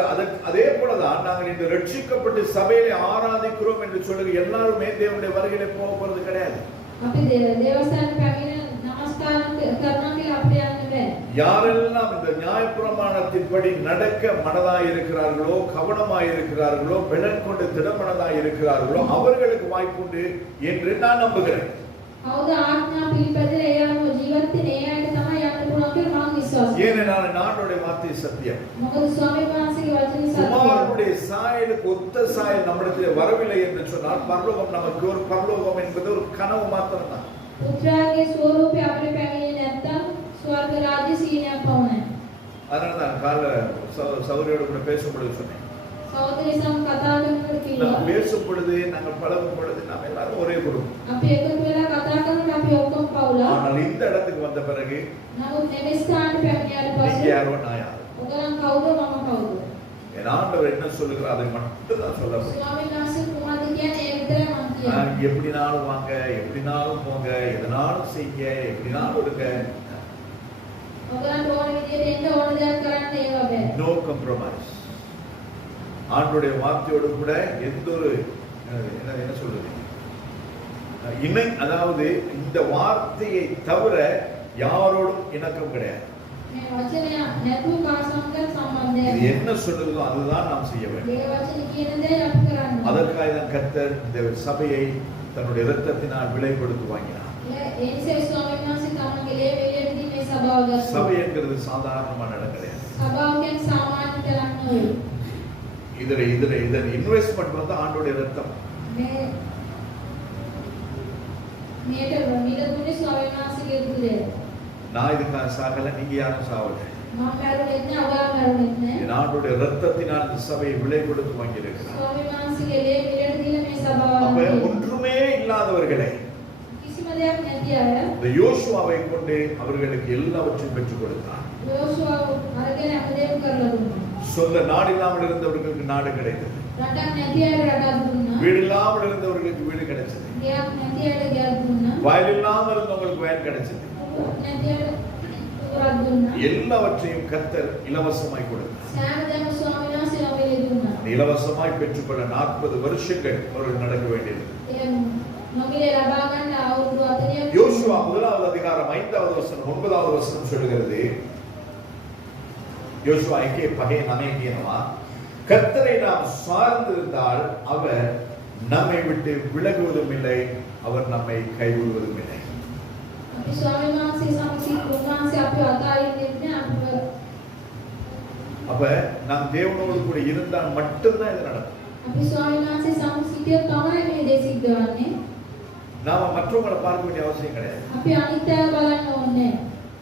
அதே போலதான் நாங்கள் இந்த ரட்சிக்கப்பட்டு சபையிலே ஆராதிக்கிறோம் என்று சொல்லுங்க எல்லாருமே தேவனுடைய வருகையிலே போக போறது கிடையாது. අපි දේවස්ථානයේ පැමිණ නමස්කාර කරනවා කියලා අපිට යන්න බෑ. யாரெல்லாம் இந்த நியாயப்பிரமாணத்தின்படி நடக்க மனதாய் இருக்கிறார்களோ, கவனமாய் இருக்கிறார்களோ, பெலன் கொண்டு திடமனதாய் இருக்கிறார்களோ அவர்களுக்கு வாய்ப்புண்டு என்று நான் நம்புகிறேன். කවුද ආඥා පිළිපැදලා ඒ අනුව ජීවත් වෙන ඒ අයට තමයි යන්න පුළුවන් කියලා මම විශ්වාස කරනවා. ஏனென்றால் நானுடைய வார்த்தை சத்தியம். මොකද ස්වාමීන් වහන්සේගේ වචනේ සත්‍යයි. குமாரனுடைய சாயலுக்கு ஒத்த சாயல் நம்மிடத்தில் வரவில்லை என்று சொன்னால் பரலோகம் நமக்கு ஒரு பரலோகம் என்பது ஒரு கனவு மாத்திரம்தான். පුත්‍රයාගේ ස්වරූපය අපිට පැමිණෙන්නේ නැත්තම් ස්වර්ග රාජ්‍ය සීනයක් පවණයි. அதனால தான் கால சௌரியோட கூட பேசும்பொழுது சொன்னேன். සහෝදරි සම කතා කරනකොට කිව්වා. நாம் பேசும் பொழுது நாங்கள் பழகும் பொழுது நாம் எல்லாரும் ஒரே குடும்பம். අපි එකතු වෙලා කතා කරනකොට අපි ඔක්කොම පවුලක්. ஆனால் இந்த இடத்துக்கு வந்த பிறகு නමුත් මේ ස්ථානට පැමිණියාට நீங்க පස්සේ யாரோ நான் யாரோ. ඔයගොල්ලන් කවුද මම කවුද? என் ஆண்டவர் என்ன சொல்லுகிறார் அதை மட்டும் தான் சொல்ல முடியும். ස්වාමීන් වහන්සේ කුමක්ද කියන්නේ ඒ විතරයි මම කියන්නේ. எப்படினாலும் வாங்க, எப்படினாலும் போங்க, எதனாலும் செய்ய, எப்படினாலும் இருங்க. ඔයගොල්ලන් ඕන විදියට එන්න ඕන දේක් කරන්න ඒවා බෑ. No compromise. ஆண்டவருடைய வார்த்தையோடு கூட எந்த ஒரு என்ன சொல்றது இணை, அதாவது இந்த வார்த்தையை தவிர யாரோடும் இணக்கம் கிடையாது. මේ වචනය නැතුව කාසංගත සම්බන්ධයක්. இது என்ன சொல்லுதோ அதுதான் நாம் செய்ய வேண்டும். මේ වචනේ කියන දේ අපි කරන්න. அதற்காக தான் கர்த்தர் இந்த சபையை தன்னுடைய இரத்தத்தினால் விலை கொடுத்து வாங்கினார். ඒ නිසා ස්වාමීන් වහන්සේ තමන්ගේ ලේ වෙලියටදී මේ සභාව ගත්තා. சபை என்கிறது சாதாரணமான இடம் கிடையாது. සභාව කියන්නේ සාමාන්‍ය තැනක් නෙවෙයි. இதுல இன்வெஸ்ட்மெண்ட் வந்து ஆண்டோடைய ரத்தம். මේට මිලදුනේ ස්වාමීන් වහන්සේගේ දුරේ. நான் இதுக்காக சாகல, நீங்க யாரும் சாவல. මම මරුනෙත් නෑ, ඔයා මරුනෙත් නෑ. என் ஆண்டோடைய ரத்தத்தினால் இந்த சபையை விலை கொடுத்து வாங்கியிருக்கிறார். ස්වාමීන් වහන්සේගේ ලේ මිලට දීලා මේ සභාව அப்ப වහන්සේ. ஒன்றுமே இல்லாதவர்களை කිසිම දෙයක් නැති අය இந்த யோசுவாவை கொண்டு அவர்களுக்கு எல்லாவற்றையும் பெற்றுக் கொடுத்தார். යෝෂුවාව අරගෙන හැමදේම කරලා දුන්නා. சொல்ல நாடு இல்லாமல் இருந்தவர்களுக்கு நாடு கிடைத்தது. රටක් නැති අයට රටක් දුන්නා. வீடு இல்லாமல் இருந்தவர்களுக்கு வீடு கிடைச்சது. ගයක් නැති අයට ගයක් දුන්නා. வயல் இல்லாமல் இருந்தவங்களுக்கு வயல் கிடைச்சது. නැති අයට උරක් දුන්නා. எல்லாவற்றையும் கர்த்தர் இலவசமாய் கொடுத்தார். සෑමදේම ස්වාමීන් වහන්සේ අපේ දුන්නා. இலவசமாய் பெற்றுக்கொள்ள 40 வருஷங்கள் அவர்கள் நடக்க வேண்டியது. ඒ නොමිලේ ලබා ගන්න අවුරුදු 40ක්. யோசுவா 1வது அதிகாரம் 5வது வசனம் 9வது வசனம் சொல்லுகிறது. யோசுவா எங்கே பகை நமே කියනවා கர்த்தரை நாம் சார்ந்திருந்தால் அவர் நம்மை விட்டு விலகுவதும் இல்லை, அவர் நம்மை கைவிடுவதும் இல்லை. අපි ස්වාමීන් වහන්සේ සමසිත උන්වහන්සේ අපිව අතාරින්නෙත් නෑ. අපිව அப்ப நாம் தேவனோடு கூட இருந்தால் மட்டும்தான் இது நடக்கும். අපි ස්වාමීන් වහන්සේ සමසිතිය තමයි මේ දේ සිද්ධ වන්නේ. நாம மற்றவங்களை பார்க்க வேண்டிய அவசியம் கிடையாது. අපි අනිත් අය බලන්න ඕනේ.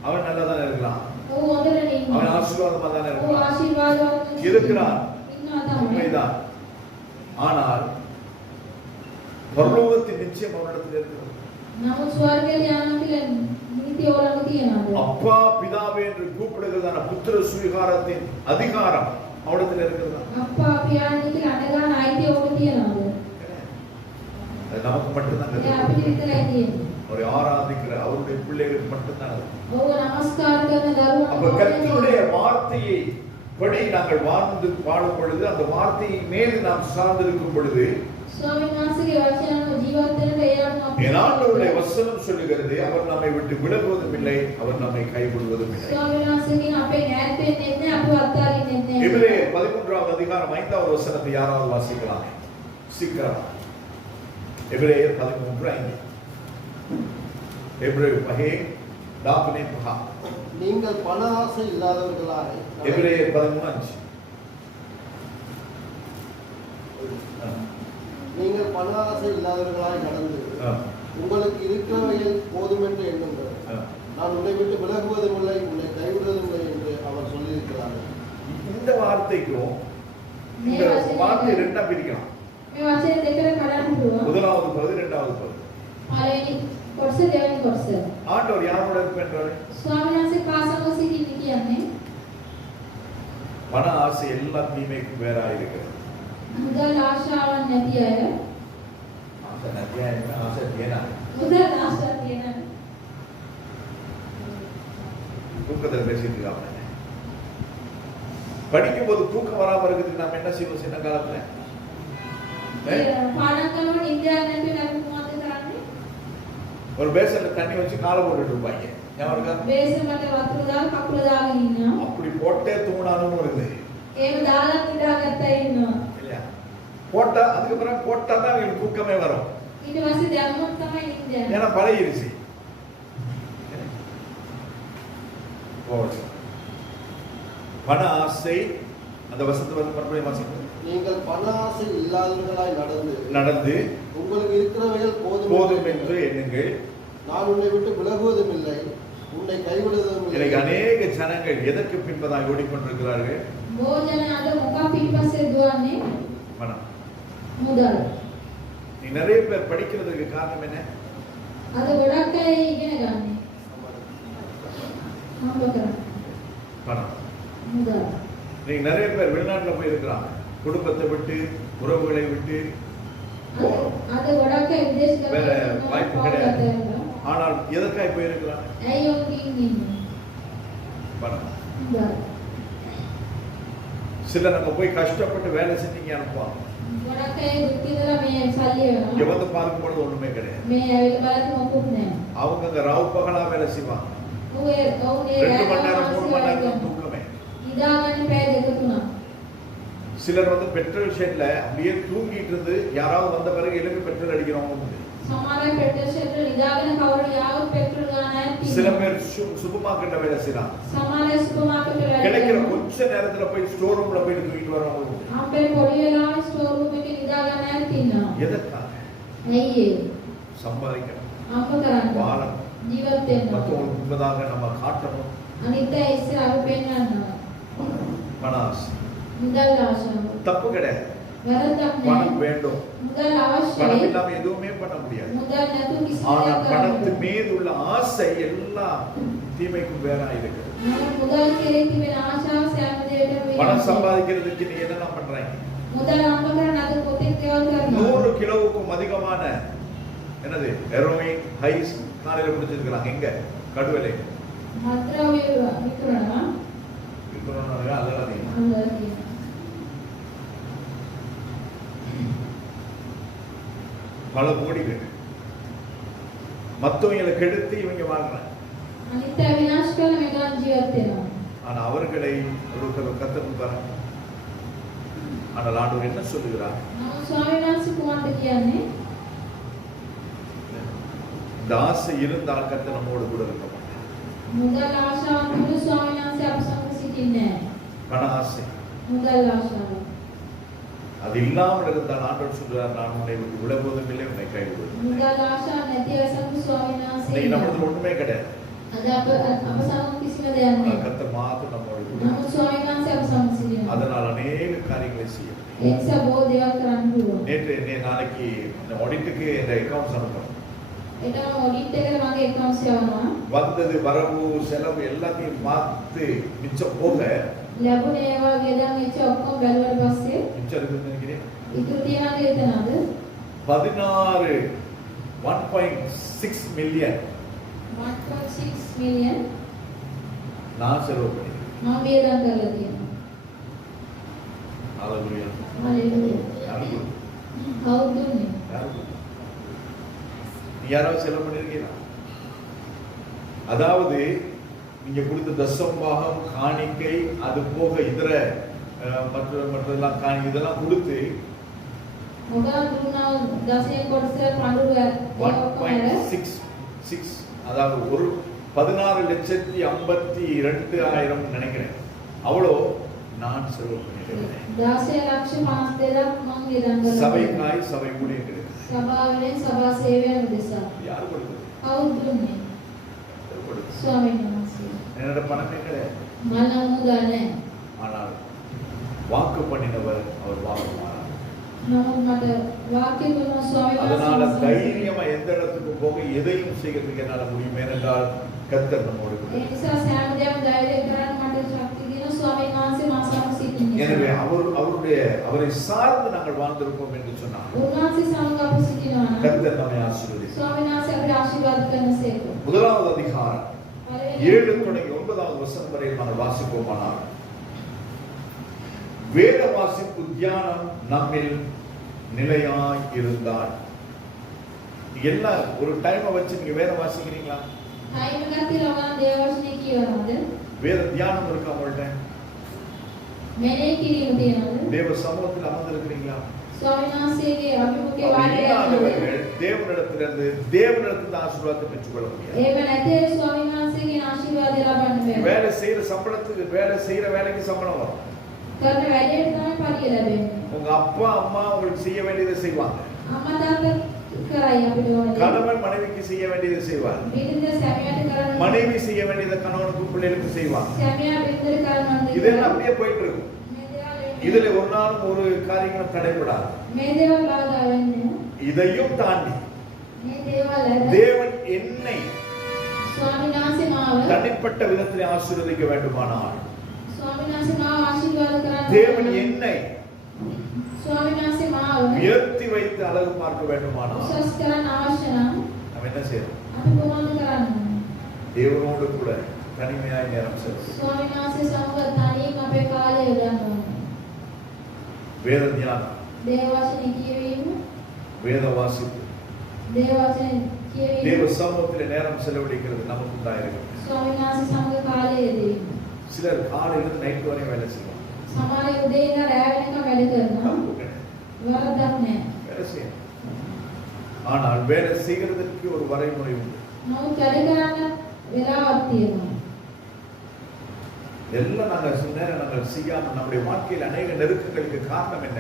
அவன் நல்லா தான் இருக்கலாம், ඔව් හොඳට ඉන්නවා. அவன் ஆசீர்வாதமா தான் ඔව් இருக்கலாம், ආශිර්වාදවත් இருக்கிறான், ඉන්නවා තමයි. உண்மைதான். ஆனால் பரலோகத்தின் நிச்சயம் அவனிடத்தில் இருக்கிறது. නමුත් ස්වර්ගයේ යනවා කියලා නීතිය ඕලඟ තියනවාද? அப்பா பிதாவே என்று கூப்பிடுகிறதான புத்திர சுவிகாரத்தின் அதிகாரம் அவனிடத்தில் இருக்கிறதா? අප්පා පියාණන් කියලා අඬගාන අයිතිය ඕක තියනවාද? அது நமக்கு மட்டும்தான் ඒ අපිට විතරයි තියෙන්නේ. ஒரு ஆராதிக்கிற அவருடைய பிள்ளைகளுக்கு மட்டும்தான் அது. ඔව් නමස්කාර කරන දරුවන් அப்ப கர்த்தருடைய வார்த்தையை படி நாங்கள் வாழ்ந்து வாழும் பொழுது அந்த வார்த்தையை மேல் நாம் சார்ந்திருக்கும் பொழுது ස්වාමීන් වහන්සේගේ වචන ජීවත් වෙනට එයාම අපි ஆண்டவருடைய வசனம் சொல்லுகிறது அவர் நம்மை விட்டு விலகுவதும் இல்லை அவர் நம்மை கைவிடுவதும் இல்லை. ස්වාමීන් වහන්සේගෙන් අපේ ඈත් වෙන්නේ නැහැ අපව අත්හරින්නේ නැහැ. எபிரேயர் 11வது அதிகாரம் 5வது வசனத்தை யாராவது வாசிக்கலாம் சீக்கிரம். எபிரேயர் 13:5. எபிரேயர் பஹே டாப்னே பஹா. நீங்கள் பண ஆசை இல்லாதவர்களாய் எபிரேயர் 13:5. நீங்கள் பண ஆசை இல்லாதவர்களாய் நடந்து உங்களுக்கு இருக்கிறவைகள் போதும் என்று எண்ணுங்கள். நான் உன்னை விட்டு விலகுவதும் இல்லை உன்னை கைவிடுவதும் இல்லை என்று அவர் சொல்லியிருக்கிறார். இந்த வார்த்தைக்கும் இந்த வார்த்தை ரெண்டா பிரிக்கலாம். මේ වචන දෙකට කඩන්න පුළුවන්. முதலாவது பகுதி இரண்டாவது பகுதி. පළවෙනි කොටස දෙවෙනි කොටස. ஆண்டவர் யாரோட இருப்பார்? ස්වාමීන් වහන්සේ කාසම සිටින්නේ කියන්නේ பண ஆசை எல்லா தீமைக்கும் வேறாக இருக்கிறது. මුදල් ආශාවන් නැති අය ஆசை நிறைய என்ன ஆசை தேனா මුදල් ආශා තියෙන தூக்கத்தில் பேசிட்டு இருக்காங்க. படிக்கும் போது தூக்கம் வராம இருக்குது நாம என்ன செய்வோம் சின்ன காலத்துல? පාඩම් කරනකොට ඉන්දියාවේ නැති අපි මොකද කරන්නේ? ஒரு பேசன்ல தண்ணி வச்சு காலை போட்டுட்டு இருப்பாங்க. ஞாபகம் இருக்கா? බේසමට වතුර දාලා කකුල දාගෙන ඉන්නවා. அப்படி போட்டே தூங்கினாலும் இருக்குது. ඒව දාලා නිදාගත්තා ඉන්නවා. இல்லையா? போட்டா அதுக்கு அப்புறம் போட்டா தான் உங்களுக்கு தூக்கமே வரும். ඊට පස්සේ දැම්මොත් තමයි නිින්ද යන්නේ. ஏன்னா பழகிருச்சு. பண ஆசை அந்த வசனத்தை வந்து மறுபடியும் வாசிக்கிறோம். நீங்கள் பண ஆசை இல்லாதவர்களாய் நடந்து உங்களுக்கு இருக்கிறவைகள் போதும் என்று எண்ணுங்கள். நான் உன்னை விட்டு விலகுவதும் இல்லை உன்னை கைவிடுவதும் இல்லை. இன்னைக்கு அநேக ஜனங்கள் எதற்கு பின்பதாக ஓடிக்கொண்டிருக்கிறார்கள்? භෝජන අද මොකක් පිටිපස්සේ දුවන්නේ? பணம். මුදල්. நீ நிறைய பேர் படிக்கிறதுக்கு காரணம் என்ன? අද ගොඩක් අය ඉගෙන ගන්නේ. හම්බ කරන්නේ. பணம். මුදල්. நீங்க நிறைய பேர் வெளிநாட்டுல போய் இருக்கிறாங்க. குடும்பத்தை விட்டு உறவுகளை விட்டு අද ගොඩක් අය විදේශ வேற ගමන් வாய்ப்பு கிடையாது. ஆனால் எதற்காக போய் இருக்கிறாங்க? ඇයි ඔවුන් ඉන්නේ? பணம். මුදල්. சிலர் அங்க போய் கஷ்டப்பட்டு வேலை செஞ்சீங்க அனுப்புவாங்க. ගොඩක් අය දුක් විඳලා මේ සල්ලි இங்க වෙනවා. வந்து பார்க்கும் பொழுது ஒண்ணுமே கிடையாது. මේ ඇවිල්ලා බලද්දි මොකුත් නැහැ. அவங்க அங்க ராவு பகலா வேலை செய்வாங்க. ඔවුන් 2 மணி நேரம் 3 மணி நேரம் தூக்கமே. නිදාගන්න පැය දෙක තුනක්. சிலர் வந்து பெட்ரோல் ஷெட்ல அப்படியே தூங்கிட்டு இருந்து யாராவது வந்த பிறகு எழுப்பி பெட்ரோல் அடிக்கிறவங்க உண்டு. සමහර අය පෙට්‍රල් ෂෙඩ් නිදාගෙන කවුරු යාවොත් පෙට්‍රල් ගාන නැහැ. சில பேர் சூப்பர் மார்க்கெட்ல வேலை செய்றாங்க. සමහර අය සුපර් මාකට් වල கிடைக்கிற கொஞ்ச நேரத்துல போய் ஸ்டோர் ரூம்ல போய் தூங்கிட்டு வரவங்க உண்டு. අපේ පොඩි වෙලාවේ ස්ටෝර් රූම් එකේ නිදා ගන්න ඇති ඉන්නවා. எதற்காக? ඇයි ඒ? சம்பாதிக்கணும், අම්ම කරන්නේ. வாழணும், ජීවත් වෙන්න. மற்றவங்களுக்கு முன்பதாக நம்ம காட்டணும். අනිත් අය ඉස්සර අපි පෙන්නනවා. பண ஆசை මුදල් ආශාව. தப்பு கிடையாது. වැරද්දක් பணம் නැහැ. வேண்டும். මුදල් பணம் අවශ්‍යයි. இல்லாம எதுவுமே பண்ண முடியாது. මුදල් නැතුව කිසි ஆனா දෙයක් பணத்து කරන්න மீது உள்ள ஆசை எல்லாம் தீமைக்கும் வேற இருக்குது. මුදල් කෙරෙහි තිබෙන ආශාව සෑම දෙයකටම பணம் சம்பாதிக்கிறதுக்கு நீ என்னெல்லாம் பண்றாங்க? මුදල් අම්ම කරන අද කොතෙක් දේවල් කරනවා. 100 கிலோவுக்கும் அதிகமான என்னது ஹெரோயின் ஹைஸ் காலையில குடிச்சிருக்காங்க. எங்க? கடுவலை මත්ද්‍රව්‍ය විකුණනවා. விற்கிறோம்னாங்க அதெல்லாம் நீங்க අnder කියන. பல கோடிகள் மத்தவங்களை கெடுத்து இவங்க வாங்குறாங்க. අනිත් අය විනාශ කරන මෙතන ජීවත් වෙනවා. ஆனா அவர்களை ஒரு கத்தர் பாருங்க. ஆனால் ஆண்டவர் என்ன சொல்லுகிறார்? නමුත් ස්වාමීන් වහන්සේ කුමක්ද කියන්නේ? இந்த ஆசை இருந்தால் கர்த்தர் நம்மோடு கூட இருக்க மாட்டார். මුදල් ආශාවන් තුළ ස්වාමීන් වහන්සේ අප සමග සිටින්නේ නැහැ. பண ஆசை මුදල් ආශාව. அது இல்லாமல் இருந்தால் ஆண்டவர் சொல்றார், நான் உன்னை விட்டு விலகுவதும் இல்லை உன்னை கைவிடுவதும் இல்லை. මුදල් ආශාව නැති අය සමග ස්වාමීන් වහන්සේ இன்னைக்கு நம்மளுக்கு ஒண்ணுமே கிடையாது. අද අප සමග කිසිම දෙයක් ஆனால் නැහැ. கர்த்தர் மாத்திரம் நம்மோடு கூட. නමුත් ස්වාමීන් වහන්සේ අප සමග සිටිනවා. அதனால் அநேக காரியங்களை செய்யும். ඒ නිසා බොහෝ දේවල් කරන්න පුළුවන්. நேற்று நாளைக்கு இந்த ஆடிட்டுக்கு இந்த அக்கவுண்ட்ஸ் அனுப்பணும். එතන ඔඩිට් එකට මගේ accounts යවනවා. வந்தது வரவு செலவு எல்லாத்தையும் பார்த்து மிச்சம் போக ලැබුණේ ඒවා ගෙදන් වෙච්ච ඔක්කොම බැලුවට පස්සේ மிச்சம் இருக்குன்னு நினைக்கிறேன். ඉතුරු තියනද එතනද? 1.6 மில்லியன் 1.6 மில்லியன் நான் செலவு பண்ணிருக்கேன். நான் வேதம் කරලා තියෙනවා. ஹalleluya. ஹalleluya. கவுதுனே. யாராவது செலவு பண்ணிருக்கீங்களா? அதாவது நீங்க கொடுத்த தசமபாகம், காணிக்கை, அது போக இதர மற்றெல்லாம் இதெல்லாம் கொடுத்து 1.66 அதாவது ஒரு 16,52,000 நினைக்கிறேன். அவ்வளோ நான் செலவு பண்ணிருக்கேன். 10,52,000 சபைக்காய் சபை ஊழியர்கள். சபாவிலே சபா சேவை உதேசா. யார் கொடுத்தது? கவுதுனே. சுவாமீன் நமஸ்தே. என்னோட பணமே கிடையாது. மனமுதானே. ஆனால் வாக்கு பண்ணினவர் அவர் வாக்கு மாறார். அதனால தைரியமா எந்த இடத்துக்கு போக எதையும் செய்யறதுக்கு என்னால முடியும். ஏனென்றால் கர்த்தர் நம்மோடு இருக்கிறார். எனவே அவரை சார்ந்து நாங்கள் வாழ்ந்திருப்போம் என்று சொன்னார். கர்த்தர் நம்மை ஆசீர்வதிப்பார். முதலாவது அதிகாரம் 7 தொடங்கி 9வது வசனம் வரை நாங்கள் வாசிப்போமானால், வேத வாசிப்பு தியானம் நம்மில் நிலையாய் இருந்தால். எல்லாம் ஒரு டைம் வச்சு நீங்க வேதம் வாசிக்கிறீங்களா? வேத தியானம் இருக்கா உங்கள்ட்ட? தேவ சமூகத்தில் அமர்ந்திருக்கிறீங்களா? தேவனிடத்திலிருந்து ஆசீர்வாதத்தை பெற்றுக்கொள்ள முடியாது. வேலை செய்யற சம்பளத்துக்கு வேலைக்கு சம்பளம் வரும். உங்க அப்பா அம்மா உங்களுக்கு செய்ய வேண்டியதை செய்வாங்க. கணவன் மனைவிக்கு செய்ய வேண்டியதை செய்வார். மனைவி செய்ய வேண்டியதை கணவனுக்கு பிள்ளைகளுக்கு செய்வாங்க. இதெல்லாம் அப்படியே போயிட்டு இருக்கும். இதுல ஒரு நாளும் ஒரு காரியங்களும் தடைபடாது. இதையும் தாண்டி தேவன் என்னை தனிப்பட்ட விதத்தில் ஆசீர்வதிக்க வேண்டுமானால், தேவன் என்னை உயர்த்தி வைத்து அழகு பார்க்க வேண்டுமானால் நம்ம என்ன செய்யணும்? தேவனோடு கூட தனிமையாய் நேரம் செலவு. வேத தியானம், வேத வாசிப்பு, தேவ சமூகத்தில் நேரம் செலவழிக்கிறது நமக்கு உண்டாயிருக்கு. சிலர் காலையிலிருந்து நைட் வரை வேலை செய்வாங்க. ஆனால் வேலை செய்கிறதுக்கு ஒரு வரைமுறை உண்டு. எல்லாம் நாங்கள் செய்யாம நம்முடைய வாழ்க்கையில் அநேக நெருக்கங்களுக்கு காரணம் என்ன?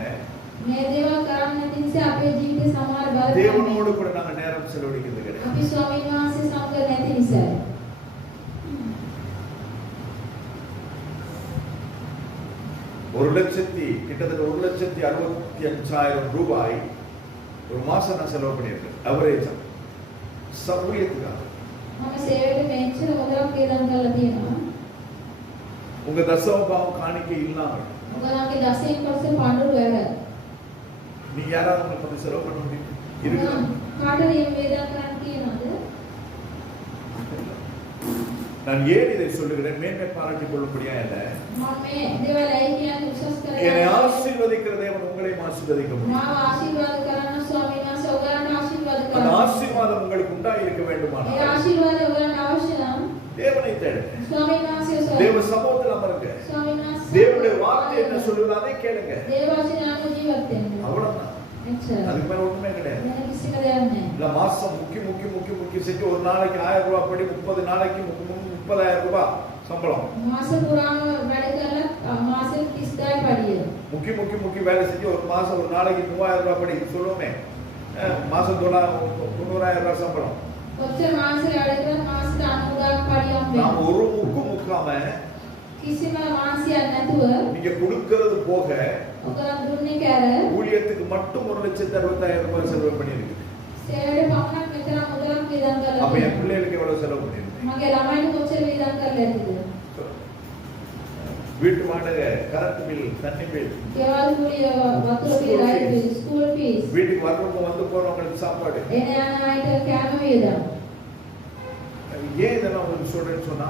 தேவனோடு கூட நாங்கள் நேரம் செலவழிக்கிறது கிடையாது. கிட்டத்தட்ட 1,65,000 ரூபாய் ஒரு மாசம் நான் செலவு பண்ணியிருக்கேன். அவரேஜா சமூகத்துக்காக. உங்க தசமபாகம் காணிக்கை இல்லாமல் நீ யாராவது உங்களுக்கு செலவு பண்ண முடியும்? நான் ஏன் இதை சொல்லுகிறேன்? மேன்மை பாராட்டிக் கொள்ளும்படியா இல்ல. என்னை ஆசீர்வதிக்கிற தேவன் உங்களையும் ஆசீர்வதிக்க முடியும். அந்த ஆசீர்வாதம் உங்களுக்கு உண்டாயிருக்க வேண்டுமானால் தேவனை தேடுங்க. தேவ சமூகத்தில் அமருங்க. தேவனுடைய வார்த்தை என்ன சொல்லுது அதை கேளுங்க. அவ்வளவுதான். அதுக்கு மேல ஒண்ணுமே கிடையாது. இல்ல மாசம் முக்கிய செஞ்சு ஒரு நாளைக்கு 1000 ரூபாய் படி 30 நாளைக்கு 30,000 ரூபாய் சம்பளம். முக்கிய வேலை செஞ்சு ஒரு மாசம் ஒரு நாளைக்கு 3000 ரூபாய் படி சொல்லுவோமே, மாசம் 90,000 ரூபாய் சம்பளம். நாம் ஒரு முக்காம நீங்க கொடுக்கிறது போக ஊழியத்துக்கு மட்டும் 1,60,000 ரூபாய் செலவு பண்ணிருக்கு. அப்ப என் பிள்ளைகளுக்கு எவ்வளவு செலவு பண்ணிருக்கு? வீட்டு வாடகை, கரண்ட் பில், தண்ணி பில், ගෙවල් කුලිය, වතුර bill, light bill, school fees. வீட்டுக்கு வர்றவங்க வந்து போறவங்களுக்கு சாப்பாடு. එන යන අයට කෑම වියදම්. ஏன் இதெல்லாம் உங்களுக்கு சொல்றேன்னு சொன்னா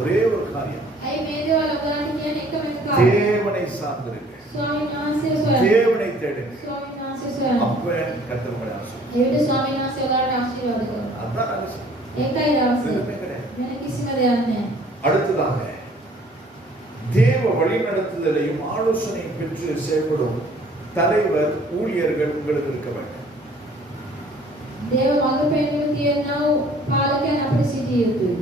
ஒரே ஒரு காரியம். ඇයි මේ දේවල් ඔයාලට කියන්නේ එකම එක කාරණා. தேவனை சார்ந்திருங்க. ස්වාමීන් වහන්සේ සොයන්න. தேவனை தேடுங்க. ස්වාමීන් වහන්සේ සොයන්න. அப்ப கர்த்தர் உங்களை ஆசீர்வதிப்பார். ඒකට ස්වාමීන් වහන්සේ ඔයාලට ආශිර්වාද කරනවා. அதான் ரகசியம். ඒකයි රහසය. වෙන කිසිම දෙයක් නැහැ. அடுத்ததாக தேவ வழிநடத்துதலையும் ஆலோசனையும் பெற்று செயல்படும் தலைவர் ஊழியர்கள் உங்களுக்கு இருக்க வேண்டும். දේව මඟ පෙන්වීම තියෙනා වූ පාලකයන් අපිට සිටිය යුතුයි.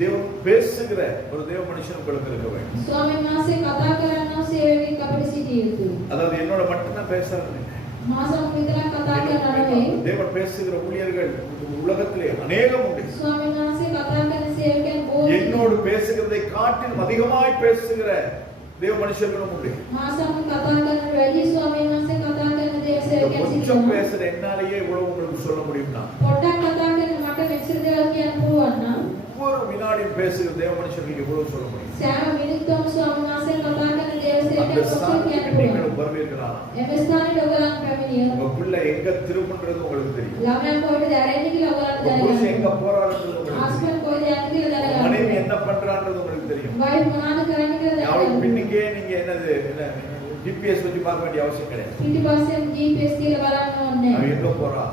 தேவன் பேசுகிற ஒரு தேவ மனுஷன் உங்களுக்கு இருக்க வேண்டும். ස්වාමීන් වහන්සේ කතා කරනවා සේවකෙක් අපිට සිටිය යුතුයි. அதாவது என்னோட மட்டும் தான் பேசுறது. මාසම් විතරක් කතා කරනවා නෙවෙයි. தேவன் பேசுகிற ஊழியர்கள் உலகத்திலே அநேகம் உண்டு. ස්වාමීන් වහන්සේ කතා කරන සේවකයන් බොහෝ. என்னோடு பேசுகிறதை காட்டிலும் அதிகமாய் பேசுகிற தேவ மனுஷர்களும் உண்டு. මාසම් කතා කරන වැඩි ස්වාමීන් වහන්සේ කතා කරන දේව සේවකයන් கொஞ்சம் සිටිනවා. பேசுற என்னாலேயே இவ்வளவு உங்களுக்கு சொல்ல முடியும்னா පොඩ්ඩක් කතා කරන මට මෙච්චර දේවල් කියන්න පුළුවන් නම් ஒவ்வொரு வினாடியும் பேசுகிற தேவ மனுஷர்களுக்கு இவ்வளவு சொல்ல முடியும். සෑම මිනිත්තුම ස්වාමීන් වහන්සේ කතා කරන දේව அந்த සේවකයන් කොච්චර ஸ்தானத்துக்கு කියන්න පුළුවන්. நீங்கள் வருவீர்களா? එම ස්ථානෙට ඔයගලන් පැමිණිය. உங்க பிள்ளை எங்க திரும்புன்றது உங்களுக்கு தெரியும். ළමයා කොහෙද ඇරෙන්නේ කියලා ඔයගලන්ට உங்க புருஷன் දැනගන්න. எங்க போறாருன்றது உங்களுக்கு தெரியும். හස්බන්ඩ් කොහෙද යන්නේ කියලා உங்க மனைவி දැනගන්න. என்ன பண்றான்றது உங்களுக்கு தெரியும். වයිෆ් මොනවද කරන්නේ කියලා அவளுக்கு දැනගන්න. பின்னுக்கே நீங்க என்ன ஜிபிஎஸ் வச்சு பார்க்க வேண்டிய அவசியம் கிடையாது. පිටිපස්සෙන් GPS තියලා බලන්න ඕනේ அவ නැහැ. எங்க போறா?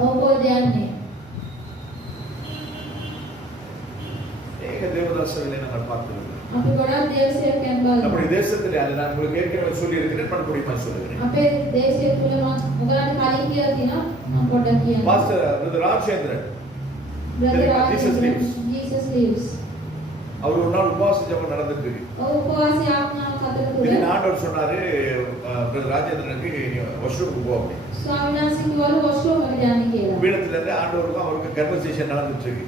ඔව් කොහෙද යන්නේ? ஏக தேவதாசர்களை நாங்கள் பார்த்திருக்கிறோம். අපි ගොඩක් දේව සේවකයන් බලනවා. நம்முடைய தேசத்திலே அதை நான் உங்களுக்கு ஏற்கனவே சொல்லி இருக்கிறேன், மறுபடியும் நான் சொல்லுகிறேன். අපේ දේශය තුල මම ඔයගලන්ට කලින් කියලා තියෙනවා. මම පොඩ්ඩක් කියන්නම්. Pastor brother Rajendran Jesus lives. அவர் ஒரு நாள் உபவாச ஜெபம் நடந்துட்டு இருக்கு. ඔව් උපවාසය ආත්මාව කතර තුල இது ஆண்டவர் சொன்னாரு பிரதர் ராஜேந்திரனுக்கு வாஷ்ரூமுக்கு போ அப்படி. ස්වාමීන් වහන්සේ කිව්වලු washroom එකට යන්න කියලා. பீடத்துல இருந்து ஆண்டவருக்கும் அவருக்கு கன்வர்சேஷன் நடந்துட்டு இருக்கு.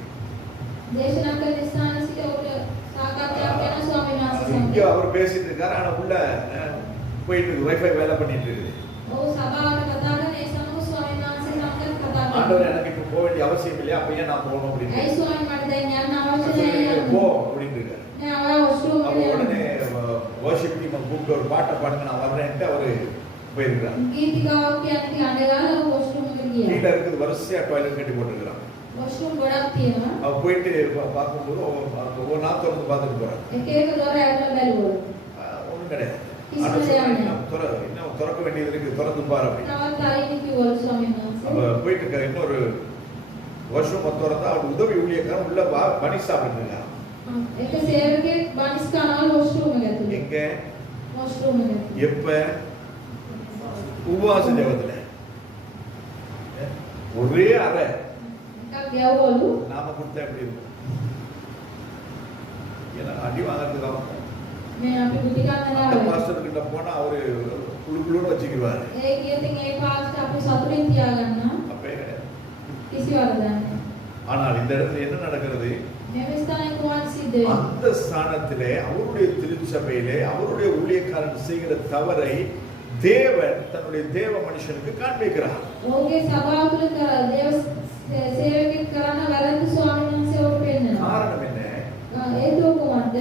දේශනා කරන ස්ථාන සිට උට සාකච්ඡාවක් යන ස්වාමීන් වහන්සේ இங்க සමග. அவர் பேசிட்டு இருக்காரு, ஆனா உள்ள போயிட்டு இருக்கு, வைஃபை வேலை பண்ணிட்டு இருக்குது. ඔව් සභාවට කතා කරන ඒ සමග ස්වාමීන් වහන්සේ සමග කතා ஆண்டவர் කරනවා. எனக்கு இப்ப போக வேண்டிய அவசியம் இல்லையா, அப்ப ஏன் நான் போகணும் அப்படின்னு. ඇයි ස්වාමීන් මට දැන් යන්න අවශ්‍ය නැහැ. போ அப்படின்னு இருக்காரு. නෑ ඔයා washroom அப்ப එකට உடனே යන්න. வர்ஷிப் டீம் கூப்பிட்டு ஒரு பாட்டை பாடுங்க நான் வர்றேன்ட்டு அவரு போயிருக்கிறார். ගීතිකාවක් කියන්න අඬගාලා washroom එකට ගියා. கீழே இருக்குது வரிசையா டாய்லெட் கட்டி போட்டுருக்கிறான். washroom ගොඩක් තියෙනවා. அவ போயிட்டு பார்க்கும்போது ஒரு நாள் திறந்து பார்த்துட்டு போறான். එක එක දොර ඇරලා බැලුවලු. ஒண்ணும் கிடையாது. கிறிஸ்துவ ஆனா தேவனே. இன்னும் திறக்க வேண்டியது இருக்கு, திறந்து பாரு அப்படின்னு. තවත් අයින් කිව්වලු ස්වාමීන් அவ වහන්සේ. போயிட்டு இருக்க இன்னொரு வருஷம் திறந்தா அவர் உதவி ஊழியக்காரன் உள்ள பனி சாப்பிட்டு එක සේවකෙක් බනිස් කනවලු washroom එකට ඇතුළේ. எங்க washroom එකට. எப்ப உபவாச ஜெபத்துல ஒரே அறை එකක් ගැව්වලු. நாம கொடுத்தா எப்படி இருக்கும்? ஏன்னா அடி வாங்கறதுக்காக මේ අපි බුද්ධ அந்த ගන්න பாஸ்டர் கிட்ட போனா அவரு குழுக்குழுன்னு வச்சுக்கிடுவாரு. ඒ කියතින් ඒ පාස්ටර් අපි සතුටින් තියාගන්න அப்பே கிடையாது. කිසි වරදක් නැහැ. ஆனால் இந்த இடத்துல என்ன நடக்கிறது? මේ ස්ථානයේ කොහොමද සිද්ධ වෙන්නේ? அந்த ஸ்தானத்திலே அவருடைய திருச்சபையிலே அவருடைய ஊழியக்காரன் செய்கிற தவறை தேவன் தன்னுடைய தேவ மனுஷனுக்கு காண்பிக்கிறார். ඔහුගේ සභාව තුළ දේව සේවකෙක් කරන වැරදි ස්වාමීන් වහන්සේ ඔහුට පෙන්නනවා. காரணம் என்ன? හේතුව කොහොමද?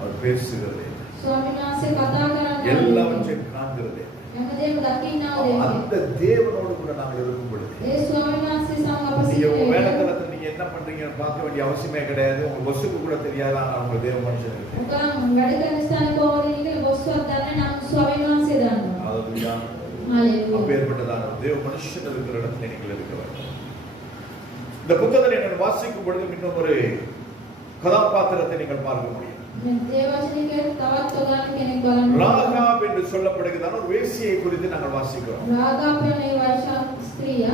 அவர் பேசுகிறது, ස්වාමීන් වහන්සේ කතා කරන්නේ எல்லாவற்றையும் காண்கிறது. හැමදේම දකින්නා දෙයක්. அந்த தேவனோடு கூட நாங்கள் இருக்கும் பொழுது ඒ ස්වාමීන් වහන්සේ සමග අප நீங்க உங்க සිටින வேலை විට தளத்துல நீங்க என்ன பண்றீங்கன்னு பார்க்க வேண்டிய அவசியமே கிடையாது. உங்க பஸ்ஸுக்கு கூட தெரியாது, ஆனா உங்க தேவ மனுஷன் இருக்கு. ඔකනම් වැඩ කරන ස්ථානේ කොහොමද කියලා බොස්වත් දන්නේ නම් ස්වාමීන් වහන්සේ දන්නවා. அதுதான் හalleluya. அப்பேற்பட்டதான தேவ மனுஷன் இருக்கிற இடத்துல நீங்கள் இருக்க வேண்டும். இந்த புத்தகத்தை நீங்கள் வாசிக்கும் பொழுது இன்னும் ஒரு கதாபாத்திரத்தை நீங்கள் பார்க்க முடியும். මේ දේවචනිකේ තවත් ඔයාලා කෙනෙක් බලන්න. ராகாப் என்று சொல்லப்படுகிறதான ஒரு வேசியை குறித்து நாங்கள் வாசிக்கிறோம். රාගාප් යන ඒ වෛශ්‍ය ස්ත්‍රිය,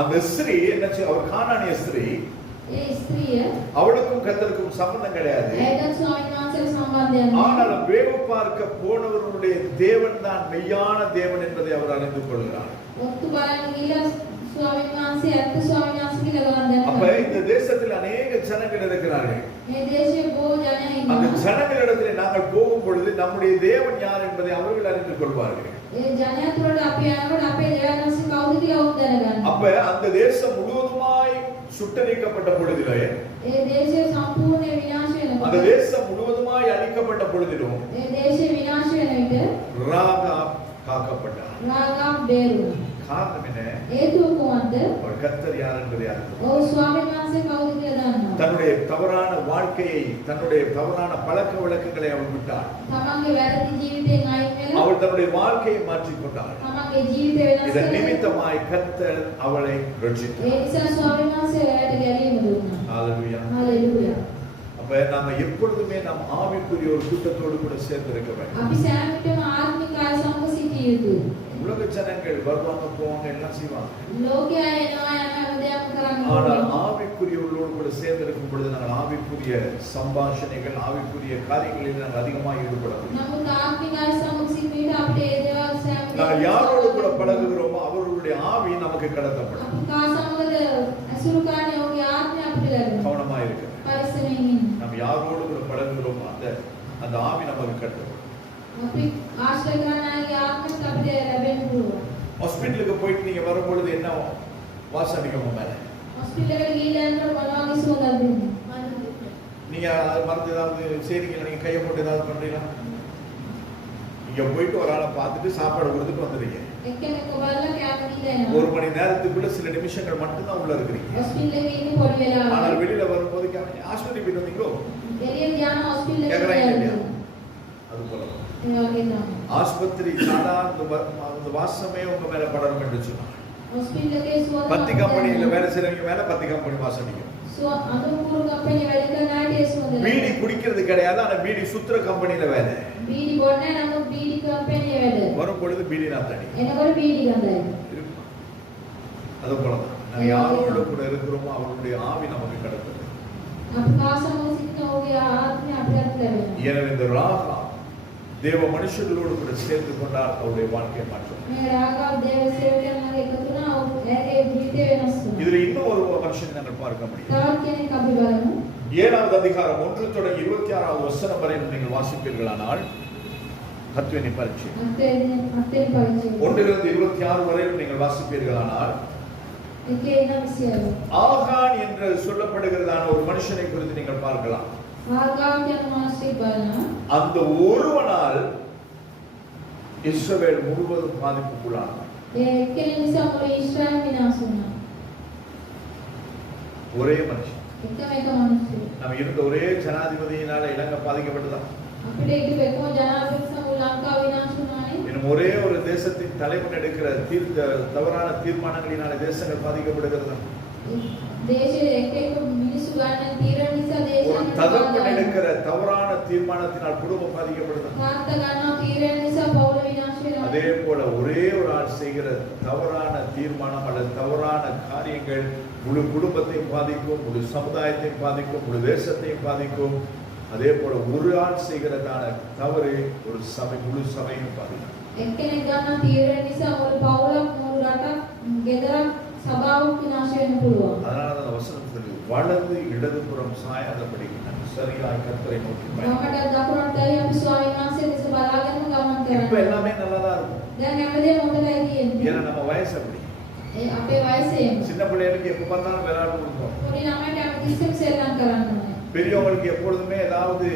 அந்த ஸ்திரீ என்ன அவர் கானானிய ஸ்திரீ, ඒ ස්ත්‍රිය அவளுக்கும் கர்த்தருக்கும் சம்பந்தம் கிடையாது. ඇයට ස්වාමීන් වහන්සේට සම්බන්ධයක් නැහැ. ஆனால் வேவு பார்க்க போனவர்களுடைய தேவன் தான் மெய்யான தேவன் என்பதை அவர் அறிந்து கொள்கிறார். ඔත්තු බලන්න ගිහලා ස්වාමීන් වහන්සේ ඇත්ත ස්වාමීන් වහන්සේ කියලා ගන්න அப்ப දැනගන්න. இந்த தேசத்தில் அநேக ஜனங்கள் இருக்கிறார்கள். මේ දේශයේ බොහෝ ජනයන් அந்த ඉන්නවා. ஜனங்களிடத்திலே நாங்கள் போகும் பொழுது நம்முடைய தேவன் யார் என்பதை அவர்கள் அறிந்து கொள்வார்கள். ඒ ජනයන් තුළට අපි යනකොට අපේ දේවයන් වහන්සේ කවුද කියලා ඔවුන් දැනගන්න. அப்ப அந்த தேசம் முழுவதுமாய் சுட்டரிக்கப்பட்ட பொழுதிலே ඒ දේශය සම්පූර්ණ විනාශ அந்த වෙනකොට தேசம் அழிக்கப்பட்ட பொழுதிலும் ඒ දේශේ විනාශ වෙන විට ராகாப் காக்கப்பட்டார். රාගාබ් බේරුණා. காரணம் என்ன? හේතුව කොහොමද? அவர் கர்த்தர் யார் என்பதை அறிந்தார். ඔව් ස්වාමීන් වහන්සේ කවුද කියලා දන්නවා. தன்னுடைய தவறான வாழ்க்கையை, தன்னுடைய தவறான பழக்க வழக்கங்களை அவள் விட்டாள். තමන්ගේ වැරදි ජීවිතයෙන් අයින් වෙලා அவள் தன்னுடைய வாழ்க்கையை மாற்றிக் கொண்டாள். තමන්ගේ ජීවිතය වෙනස් இதன் කරලා நிமித்தமாய் கர்த்தர் அவளை ரட்சித்தார். ඒ නිසා ස්වාමීන් වහන්සේ එයාට ගැලීම දුන්නා. ஹalleluya. හalleluya. அப்ப நாம எப்பொழுதுமே நம் ஆவிக்குரிய ஒரு கூட்டத்தோடு கூட சேர்ந்து இருக்க வேண்டும். අපි සෑම විටම ආත්මික අය සමග සිටිය යුතුයි. உலக ஜனங்கள் வருவாங்க போவாங்க எல்லாம் செய்வாங்க. ලෝකයේ අය එනවා යන හැමදේම කරන්න ஆனால் ඕනේ. ஆவிக்குரியவர்களோடு கூட சேர்ந்து இருக்கும் பொழுது நாங்கள் ஆவிக்குரிய சம்பாஷணைகள், ஆவிக்குரிய காரியங்களில் நாங்கள் அதிகமாக ஈடுபட முடியும். නමුත් ආත්මික අය සමග සිටින විට අපිට ඒ දේවල් සෑම நாங்கள் யாரோடு கூட பழகுகிறோமோ அவர்களுடைய ஆவி நமக்கு கடத்தப்படும். අපි කා සමගද ඇසුරු කරන්නේ ඔහුගේ ආත්මය අපිට ලැබෙනවා. கவனமா இருக்கு. පරිස්සමෙන් ඉන්න. நம்ம யாரோடு கூட பழகுகிறோமோ அந்த ஆவி நமக்கு கடத்தப்படும். අපි ආශ්‍රය කරන අයගේ ආත්මයක් අපිට ලැබෙන්න පුළුවන්. ஹாஸ்பிட்டலுக்கு போயிட்டு நீங்க வரும்பொழுது என்ன வாசம் அடிக்கும் உங்க மேல? හොස්පිටල් එකට ගිහිල්ලා යනකොට මොනවා විසුවඳක්ද දෙන්නේ? நீங்க மருந்து ஏதாவது செய்றீங்களா? நீங்க கையை போட்டு ஏதாவது பண்றீங்களா? நீங்க போயிட்டு ஒரு ஆளை பார்த்துட்டு சாப்பாடு கொடுத்துட்டு வந்துடுறீங்க. එක්කෙනෙක්ව බලලා කැම දීලා එනවා. ஒரு மணி நேரத்துக்குள்ள சில நிமிஷங்கள் மட்டும் தான் உள்ள இருக்கிறீங்க. හොස්පිටල් එකේ ඉන්න පොඩි වෙලාවක්. ஆனால் வெளியில வரும்போது ஆஸ்பத்திரி போயிட்டு வந்தீங்களோ? එළියට යන හොස්පිටල් එකට கேக்குறாங்க இல்லையா? යනවා. அது போல தான். ඒ වගේ තමයි. ஆஸ்பத்திரி அந்த வாசமே உங்க மேல படரும் என்று சொன்னார். හොස්පිටල් එකේ සුවඳ பத்தி கம்பெனியில வேலை செய்றவங்க மேல பத்தி கம்பெனி வாசம் அடிக்கும். අනුපුරු කම්පැනි වැඩ කරන අයට ඒ සුවඳ பீடி குடிக்கிறது கிடையாது, ஆனா பீடி சுத்துற கம்பெனில வேலை. බීඩි බොන්නේ නමුත් බීඩි කම්පැනි වැඩ. வரும் பொழுது பீடி நாத்தடி. එනකොට බීඩි ගඳයි. அது போலதான் நாங்க யாரோடு கூட இருக்கிறோமோ அவருடைய ஆவி நமக்கு கடத்தது. අපි කා සමග සිටින ඔහුගේ ආත්මය අපිට ලැබෙනවා. எனவே இந்த ராகா தேவ மனுஷர்களோடு கூட சேர்ந்து கொண்டால் அவருடைய வாழ்க்கையை மாற்றும். මේ රාගාව දේව සේවකයන්ගේ එකතු වුණා ඔහුගේ ජීවිතය වෙනස් වුණා. இதுல இன்னும் ஒரு மனுஷனை நாங்கள் பார்க்க முடியும். තවත් කෙනෙක් අපි බලමු. 7வது அதிகாரம் 1 தொடங்கி 26வது வசனம் வரை நீங்கள் வாசிப்பீர்களானால் கர்த்தரின் பரீட்சை. අත්යෙන් පරිචය. 1லிருந்து 26 வரை நீங்கள் வாசிப்பீர்களானால் එකේ ඉඳන් 26. ஆகான் என்று சொல்லப்படுகிறதான ஒரு மனுஷனை குறித்து நீங்கள் பார்க்கலாம். ආගාව කියන මානසික බලන அந்த ஒருவனால் இஸ்ரவேல் முழுவதும் பாதிப்புக்குள்ளானார். ඒ එක්කෙනෙක් නිසා මුළු ඊශ්‍රායල් විනාශ වුණා. ஒரே மனுஷன். එකම එක මිනිස්සු. நம்ம இருந்த ஒரே ஜனாதிபதியினால இலங்கை பாதிக்கப்பட்டதா? අපිට ඒක එක්කම ජනාධිපති සමු ලංකාව විනාශ වුණානේ. இன்னும் ஒரே ஒரு தேசத்தின் தலைவன் எடுக்கிற தவறான தீர்மானங்களினால தேசங்கள் பாதிக்கப்படுகிறதா? දේශයේ එක එක මිනිස්සු ගන්න තීරණ නිසා ஒரு දේශයන් தகப்பன் எடுக்கிற தவறான தீர்மானத்தினால் குடும்பம் பாதிக்கப்படுதா? තාත්තා ගන්නවා තීරණ නිසා පවුල විනාශ වෙනවා. அதே போல ஒரே ஒரு ஆள் செய்கிற தவறான தீர்மானம் அல்லது தவறான காரியங்கள் முழு குடும்பத்தையும் பாதிக்கும், முழு சமுதாயத்தையும் பாதிக்கும், முழு தேசத்தையும் பாதிக்கும். அதே போல ஒரு ஆள் செய்கிறதான தவறு ஒரு சபை முழு சபையும் பாதிக்கும். එක්කෙනෙක් ගන්න තීරණ නිසා මුළු පවුලක් මුළු රටක් ගෙදරක් සභාවක් විනාශ වෙන්න පුළුවන්. அதனால அந்த வசனம் சொல்லுது, வலது இடதுபுறம் சாயாதபடி சரியாய் கர்த்தரை நோக்கி பயணிப்போம். වමට දකුණට ඇරි අපි ස්වාමීන් වහන්සේ දෙස බලාගෙන ගමන් இப்ப කරනවා. எல்லாமே நல்லா தான் இருக்கும். දැන් හැමදේම හොඳයි තියෙන්නේ. ஏன்னா நம்ம வயசு அப்படி. ඒ අපේ වයසේ சின்ன பிள்ளைகளுக்கு எப்ப பார்த்தாலும் விளையாட கொடுப்போம். පොඩි ළමයට හැමතිස්සෙම සෙල්ලම් කරන්න ඕනේ. பெரியவங்களுக்கு எப்பொழுதுமே ஏதாவது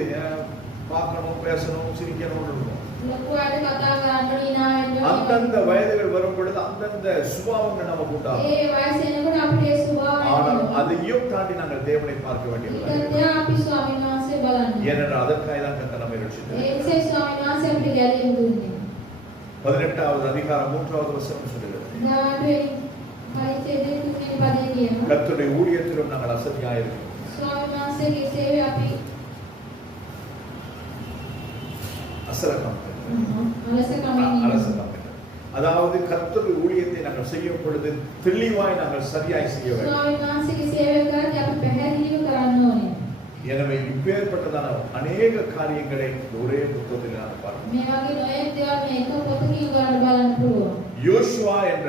பார்க்கணும், பேசணும், சிரிக்கணும் இருக்கும். ලොකු අයට කතා කරන්න ඉනා වෙන්න ඕනේ. அந்தந்த வயதுகள் வரும் பொழுது அந்தந்த சுபாவங்கள் நமக்கு உண்டாகும். ඒ වයස එනකොට අපිට ඒ ස්වභාවය ஆனால் එනවා. அதையும் தாண்டி நாங்கள் தேவனை பார்க்க வேண்டியது. ඊට අපි ස්වාමීන් වහන්සේ බලන්න. ஏனென்றால் அதற்காக தான் கர்த்தர் நம்மை ரட்சித்தார். ඒ නිසා ස්වාමීන් වහන්සේ අපිට ගැලීම දුන්නේ. 18வது அதிகாரம் 3வது வசனம் சொல்லுகிறது, දාඩුවේ පරිච්ඡේදයේ 3 වෙනි පදයේ කියනවා. கர்த்தருடைய ஊழியத்திலும் நாங்கள் அசதியாய் இருக்கிறோம். ස්වාමීන් වහන්සේගේ සේවය අපි அசரகம். අලසකමින් அதாவது கர்த்தருடைய ஊழியத்தை நாங்கள் செய்யும் பொழுது தெளிவாய் நாங்கள் சரியாய் செய்ய வேண்டும். ස්වාමීන් වහන්සේගේ සේවය කරද්දී අපි පැහැදිලිව කරන්න ඕනේ. எனவே இப்பேற்பட்டதான அநேக காரியங்களை ஒரே புத்தகத்தில் நான் பார்க்கிறோம். මේ වගේ නොයෙක් දේවල් මේ එක පොතකින් ඔයාලට බලන්න පුළුවන්. யோசுவா என்ற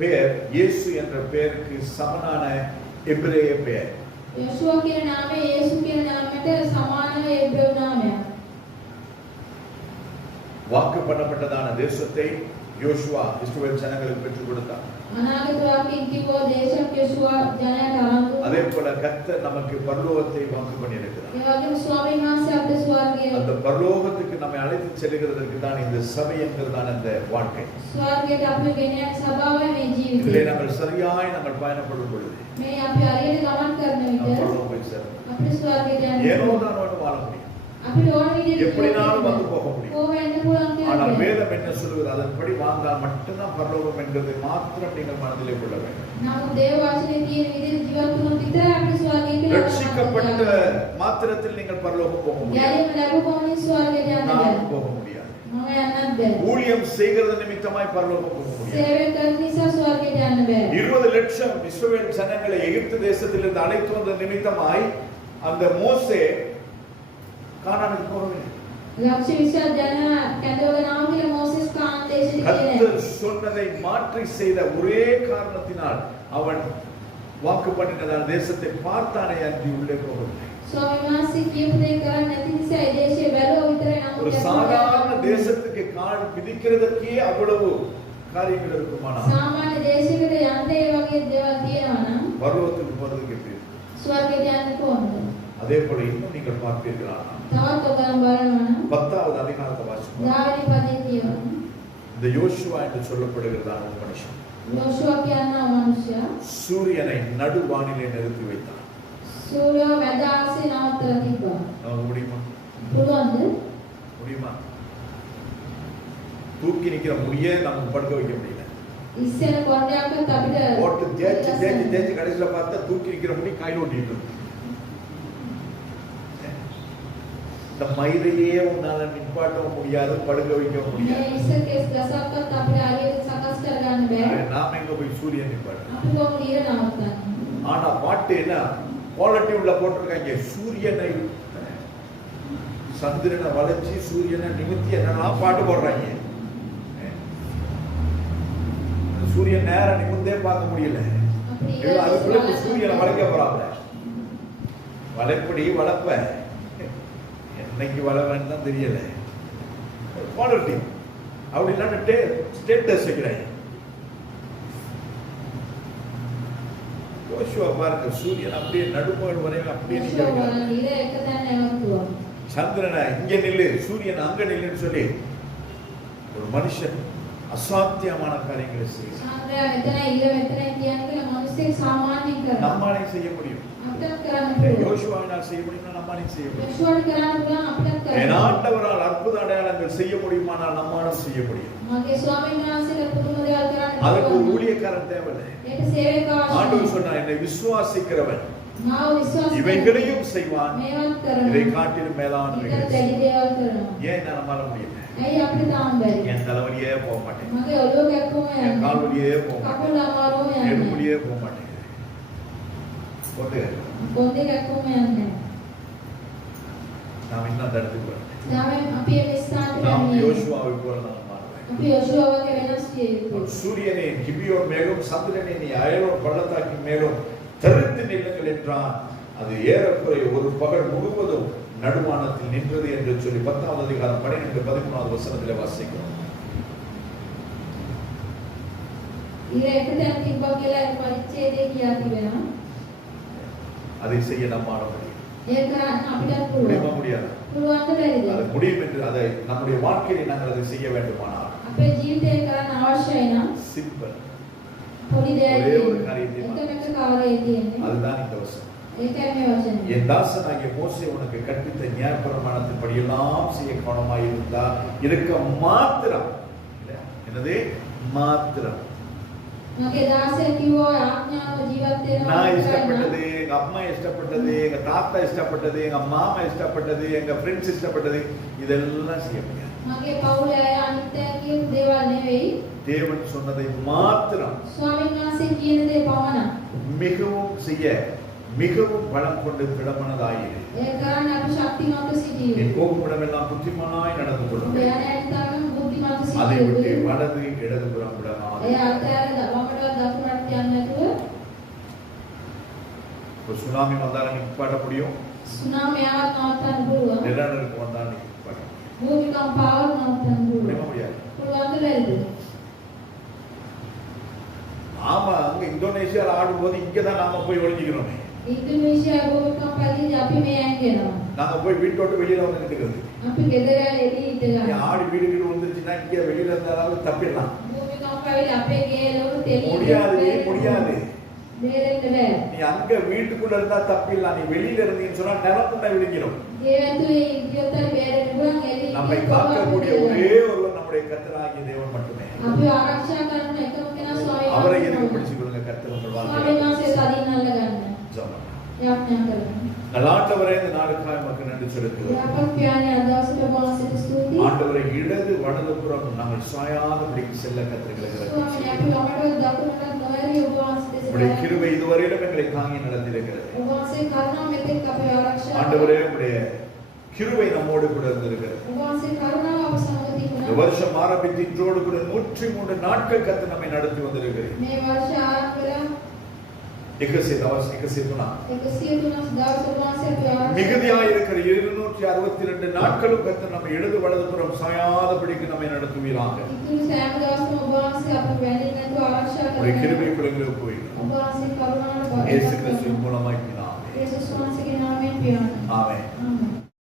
பெயர் இயேசு என்ற பெயருக்கு சமனான எபிரேய பெயர். යොෂුවා කියන නාමය යේසු කියන නාමයට සමානව එබ්‍රේව නාමයක්. வாக்கு பண்ணப்பட்டதான தேசத்தை யோசுவா இஸ்ரவேல் ஜனங்களுக்கு பெற்றுக் கொடுத்தார். අනාගත වාක්‍යයෙන් කිව්ව දේශයක් යොෂුවා ජනයාට අරන් දුන්නා. அதே போல கர்த்தர் நமக்கு பரலோகத்தை வாக்கு பண்ணியிருக்கிறார். ඒ වගේම ස්වාමීන් වහන්සේ අපිට ස්වර්ගය அந்த பரலோகத்துக்கு நம்மை அழைத்து செல்கிறதற்கு தான் இந்த சபை என்கிறதான இந்த வாழ்க்கை. ස්වර්ගයට අපි ගෙන යන සභාවයි මේ ජීවිතය. இதிலே நாங்கள் சரியாய் நாங்கள் பயணப்படும் பொழுது මේ අපි හරියට ගමන් කරන நாம் විට பரலோகம் போய் சேரும். අපිට ස්වර්ගයට ஏனோ යන්න தானோன்னு வாழ முடியும். අපිට ඕන විදිහට எப்படினாலும் வந்து போக முடியும். කොහොම යන්න පුළුවන් ஆனால் කියන්නේ. வேதம் என்ன சொல்லுகிறது? அதன்படி வாழ்ந்தால் மட்டும்தான் பரலோகம் என்பதை மாத்திரம் நீங்கள் மனதிலே கொள்ள வேண்டும். නමුත් දේව වචනේ තියෙන විදිහට ජීවත් වුණොත් විතරයි අපිට ස්වර්ගයට යන්න ரட்சிக்கப்பட்ட மாத்திரத்தில் நீங்கள் பரலோகம் போக முடியாது. ගැලීම ලැබුණොත් ස්වර්ගයට යන්න බැහැ. நான் போக முடியாது. මම යන්නත් බැහැ. ஊழியம் செய்கிறது நிமித்தமாய் பரலோகம் போக முடியாது. සේවය කරන නිසා ස්වර්ගයට යන්න බැහැ. 20 லட்சம் இஸ்ரவேல் ஜனங்களை எகிப்து தேசத்திலிருந்து அழைத்து வந்த நிமித்தமாய் அந்த மோசே கானானுக்கு போகவில்லை. ලක්ෂ 20 ජන කැඳවගෙන ආව කියලා මෝසෙස් කාන් දේශෙට கர்த்தர் කියන්නේ. சொன்னதை மாற்றி செய்த ஒரே காரணத்தினால் அவன் வாக்கு பண்ணினதால் தேசத்தை பார்த்தானே அன்றி உள்ளே போகவில்லை. ස්වාමීන් වහන්සේ කියපු දේ කරන්නේ නැති නිසා ඒ දේශය බැලුව විතරයි ஒரு නමුත් சாதாரண தேசத்துக்கு கால் மிதிக்கிறதற்கே அவ்வளவு காரியங்கள் இருக்குமானால் සාමාන්‍ය දේශයකට යන්න ඒ වගේ දේවල් තියෙනවා නම් பரலோகத்துக்கு போறதுக்கு எப்படி இருக்கும்? ස්වර්ගයට යන්න කොහොමද? அதே போல இன்னும் நீங்கள் பார்ப்பீர்களா? තවත් ඔබලා බලනවා නම් 10வது அதிகாரத்தை வாசிப்போம். 10 වෙනි පදේ කියවන්න. இந்த யோசுவா என்று சொல்லப்படுகிறதான ஒரு மனுஷன் යෝෂුවා කියනා මනුෂ්‍යයා சூரியனை நடுவானிலே நிறுத்தி வைத்தான். සූර්යව මැද ආසේ නවත්තලා තිබ්බා. நமக்கு முடியுமா? පුළුවන්ද? முடியுமா? தூக்கி நிக்கிற முடியே நமக்கு படுக்க வைக்க முடியல. ඉස්සෙන කොණ්ඩයක්වත් අපිට போட்டு தேய்ச்சி கடைசியில பார்த்தா தூக்கி நிக்கிற முடி கையில் ஓட்டிட்டு இருக்கு. இந்த மயிரையே உன்னால நிப்பாட்டவும் முடியாது, படுக்க வைக்கவும் මේ முடியாது. ඉස්ස කේස් ගසක්වත් අපිට හරියට සකස් කරගන්න බැහැ. நாம எங்க போய் சூரியன் நிப்பாட்டு? අපි කොහොමද ඊර නවත්තන්නේ? ஆனா பாட்டு என்ன குவாலிட்டி உள்ள போட்டிருக்காங்க, சூரியனை சந்திரனை வளைச்சி சூரியனை நிமித்தி என்னெல்லாம் பாட்டு போடுறாங்க. சூரியன் நேரம் நிமிந்தே பார்க்க முடியல. අපි அதுக்குள்ள சூரியனை வளைக்க போறாங்க. வளைப்படி வளர்ப்ப என்னைக்கு வளர்வேன்னு தான் தெரியல. குவாலிட்டி அப்படி இல்லாட்ட ஸ்டேட்டஸ் வைக்கிறாங்க. யோசுவா பாருங்க, சூரியன் அப்படியே நடுப்பகல் வரையும் அப்படியே நிக்கிறாங்க. ඊර එක තැන නැවතුවා. சந்திரனை இங்க நில்லு, சூரியன் அங்க நில்லுன்னு சொல்லி ஒரு மனுஷன் அசாத்தியமான காரியங்களை செய்யும். චන්ද්‍රයා මෙතන ඊර මෙතන කියන්නේ කියලා මිනිස්සෙක් සාමාන්‍යයෙන් කරනවා. நம்மாலே செய்ய முடியும். අපිටත් කරන්න පුළුවන්. யோசுவாவினால் செய்ய முடியும்னா நம்மாலே செய்ய முடியும். යෝෂුවාට කරන්න පුළුවන් අපිටත් කරන්න. என் ஆண்டவரால் அற்புத அடையாளங்கள் செய்ய முடியுமானால் நம்மாலும் செய்ய முடியும். මගේ ස්වාමීන් වහන්සේලා පුදුම දේවල් කරන්න அதுக்கு ஒரு පුළුවන්. ஊழியக்காரன் தேவையில்லை. ඒක සේවකව ஆண்டவர் சொன்னார், என்னை விசுவாசிக்கிறவன் මාව විශ්වාස இவைகளையும் செய்வான், මේවත් இதை කරනවා. காட்டிலும் மேலானவைகளை ඊට செய்வான். වැඩි දේවල් කරනවා. ஏன் நம்மால முடியல? ඇයි අපිට තාම බැරි? என் தலைவலியே போக மாட்டேன், මගේ ඔළුව කැක්කුම என் යන්නේ. கால் வலியே போக மாட்டேன், කකුල අමාරුවම என் යන්නේ. முடியே போக மாட்டேன். போட்டு කොන්දේ කැක්කුම යන්නේ. நாம் இன்னும் தடுத்து வரணும். දැන් අපි මේ ස්ථානට நாம் යන්නේ. யோசுவாவை போல நாம் மாறுவோம். අපි යෝෂුවා වගේ වෙනස් විය යුතුයි. சூரியனை கிபியோன் மேலும் சந்திரனை நீ அயலோன் பள்ளத்தாக்கின் மேலும் தரித்து நில்லுங்கள் என்றான். அது ஏறக்குறைய ஒரு பகல் முழுவதும் நடுவானத்தில் நின்றது என்று சொல்லி 10வது அதிகாரம் 12-13வது வசனத்திலே வாசிக்கிறோம். ඊර එක තැන තිබ්බා කියලා ඒ පරිච්ඡේදයේ කියා තිබෙනවා. அதை செய்ய நம்மால முடியும். ඒක කරන්න අපිටත් முடியுமா? පුළුවන්. முடியாது. පුළුවන්ද බැරිද? அது முடியும் என்று அதை நம்முடைய வாழ்க்கையிலே நாங்கள் அதை செய்ய வேண்டுமானால் අපේ ජීවිතේ කරන්න අවශ්‍යයි නම් சிம்பிள். පොඩි දෙයක් ஒரே ஒரு තියෙනවා. காரியத்தை එකම කාර්යය තියෙන්නේ. அதுதான் இந்த வசனம். ඒකයි මේ වචනේ. என் தாசனாகிய மோசே உனக்கு கற்பித்த நியாயப்பிரமாணத்தின்படி எல்லாம் செய்ய கவனமாய் இருந்தா இருக்க மாத்திரம், என்னது மாத்திரம், මගේ දාසයා කිව්වා ආඥාව ජීවත් වෙනවා. நான் இஷ்டப்பட்டது, எங்க அம்மா இஷ்டப்பட்டது, எங்க தாத்தா இஷ்டப்பட்டது, எங்க மாமா இஷ்டப்பட்டது, எங்க ஃப்ரெண்ட்ஸ் இஷ்டப்பட்டது, இதெல்லாம் செய்ய முடியாது. මගේ පවුලේ අය අනිත් අය කියපු දේවල් නෙවෙයි. தேவன் சொன்னதை மாத்திரம் ස්වාමීන් වහන්සේ කියන දේ පමණක්. மிகவும் செய்ய மிகவும் பலம் கொண்டு திடமனதாயிரு. ඒ කරන්න අපි ශක්තිමත් සිටියු. நீ போகும் இடமெல்லாம் புத்திமானாய் நடந்து கொள்ளும். බෑනෑනිතරම බුද්ධිමත් அதை விட்டு සිටියු. வலது இடதுபுறம் விடாமல். ඒ අතර වමට දකුණට යන්නේ නැතුව ஒரு சுனாமி வந்தாலும் நிப்பாட்ட முடியும், සුනාමියක් නවත්තන්න පුළුවන්. நிலநடுக்கம் வந்தாலும் நிப்பாட்ட முடியும். භූමිකම්පාවක් නවත්තන්න முடியுமா? පුළුවන්. முடியாது. පුළුවන්ද බැරිද? ஆமா, அங்க இந்தோனேஷியால ஆடும்போது இங்கதான் நாம போய் ஒளிஞ்சுக்கிறோமே. ඉන්දුනීසියා භූමිකම්පයේදී අපි මේ ඇංගෙනවා. நாங்க போய் வீட்டை விட்டு வெளியில வந்து நின்னுக்கிறது. අපි ගෙදර එළියට நீ ගන්න. ஆடி வீடுக்கு வந்துச்சுன்னா இங்க வெளியில இருந்தாலும் தப்பிடலாம். භූමි කම්පාවිල අපේ ගේලවල තෙලිය முடியாது. බේරෙන්න බෑ. நீ அங்க வீட்டுக்குள்ள இருந்தா தப்பிடலாம். நீ வெளியில இருந்தீன்னு சொன்னா நிரப்புண்ண விழுங்கிடும். ගේ ඇතුලේ ඉදියොත්තර බේරෙන්න පුළුවන් එළිය. நம்மை காக்கக்கூடிய ஒரே ஒருவர் நம்முடைய கர்த்தராகிய தேவன் மட்டுமே. අපි ආරක්ෂා කරන එකම කෙනා ස්වාමීන් அவரை වහන්සේ. எதுக்கு பிடிச்சு கொள்ளுங்க கர்த்தர் உங்கள் வாழ்க்கையில. ස්වාමීන් වහන්සේ සදින් අල්ලගන්න. ஜெபம். යාඥා කරන්න. நல்லாண்டவரே இந்த நாளுக்காய் மக்கள் நன்றி செலுத்துகிறோம். යාපත් පියාණන් අදවසට වහන්සේට ස්තුතියි. ஆண்டவரை இடது வலதுபுறம் நாங்கள் சாயாதபடிக்கு செல்ல கற்றுக்கிறது. ස්වාමීන් අපි ළමට දකුණට නොහැරී ඔබ වහන්සේ உடைய கிருபை இதுவரையிலும் எங்களை தாங்கி நடந்திருக்கிறது. ඔබ වහන්සේ කරුණාව මෙතෙක් අපේ ආරක්ෂා. ஆண்டவரே உடைய கிருபை நம்மோடு கூட இருந்திருக்கிறது. ඔබ වහන්සේ කරුණාව අප සමග இந்த තිබුණා. வருஷம் ஆரம்பித்து இன்றோடு கூட 103 நாட்கள் கர்த்தர் நம்மை நடத்தி வந்திருக்கிறது. මේ වර්ෂ ආරම්භ වෙලා 103 දවස් 103 103 දවස් ඔබ වහන්සේ අපේ ආරක්ෂා. மிகுதியாய் இருக்கிற 262 நாட்களும் கர்த்தர் நம்மை இடது வலதுபுறம் சாயாதபடிக்கு நம்மை நடத்துவீராக. ඉතුරු සෑම දවසම ඔබ වහන්සේ අප වැළඳී නැතුව ආරක්ෂා உடைய කරනවා. கிருபை குலங்களுக்கு போய் ඔබ වහන්සේ කරුණාවට இயேசு බලවත් கிறிஸ்துவின் மூலமாய் பிதாவே. යේසුස් වහන්සේගේ නාමයෙන් පියාණන්. ஆமென்.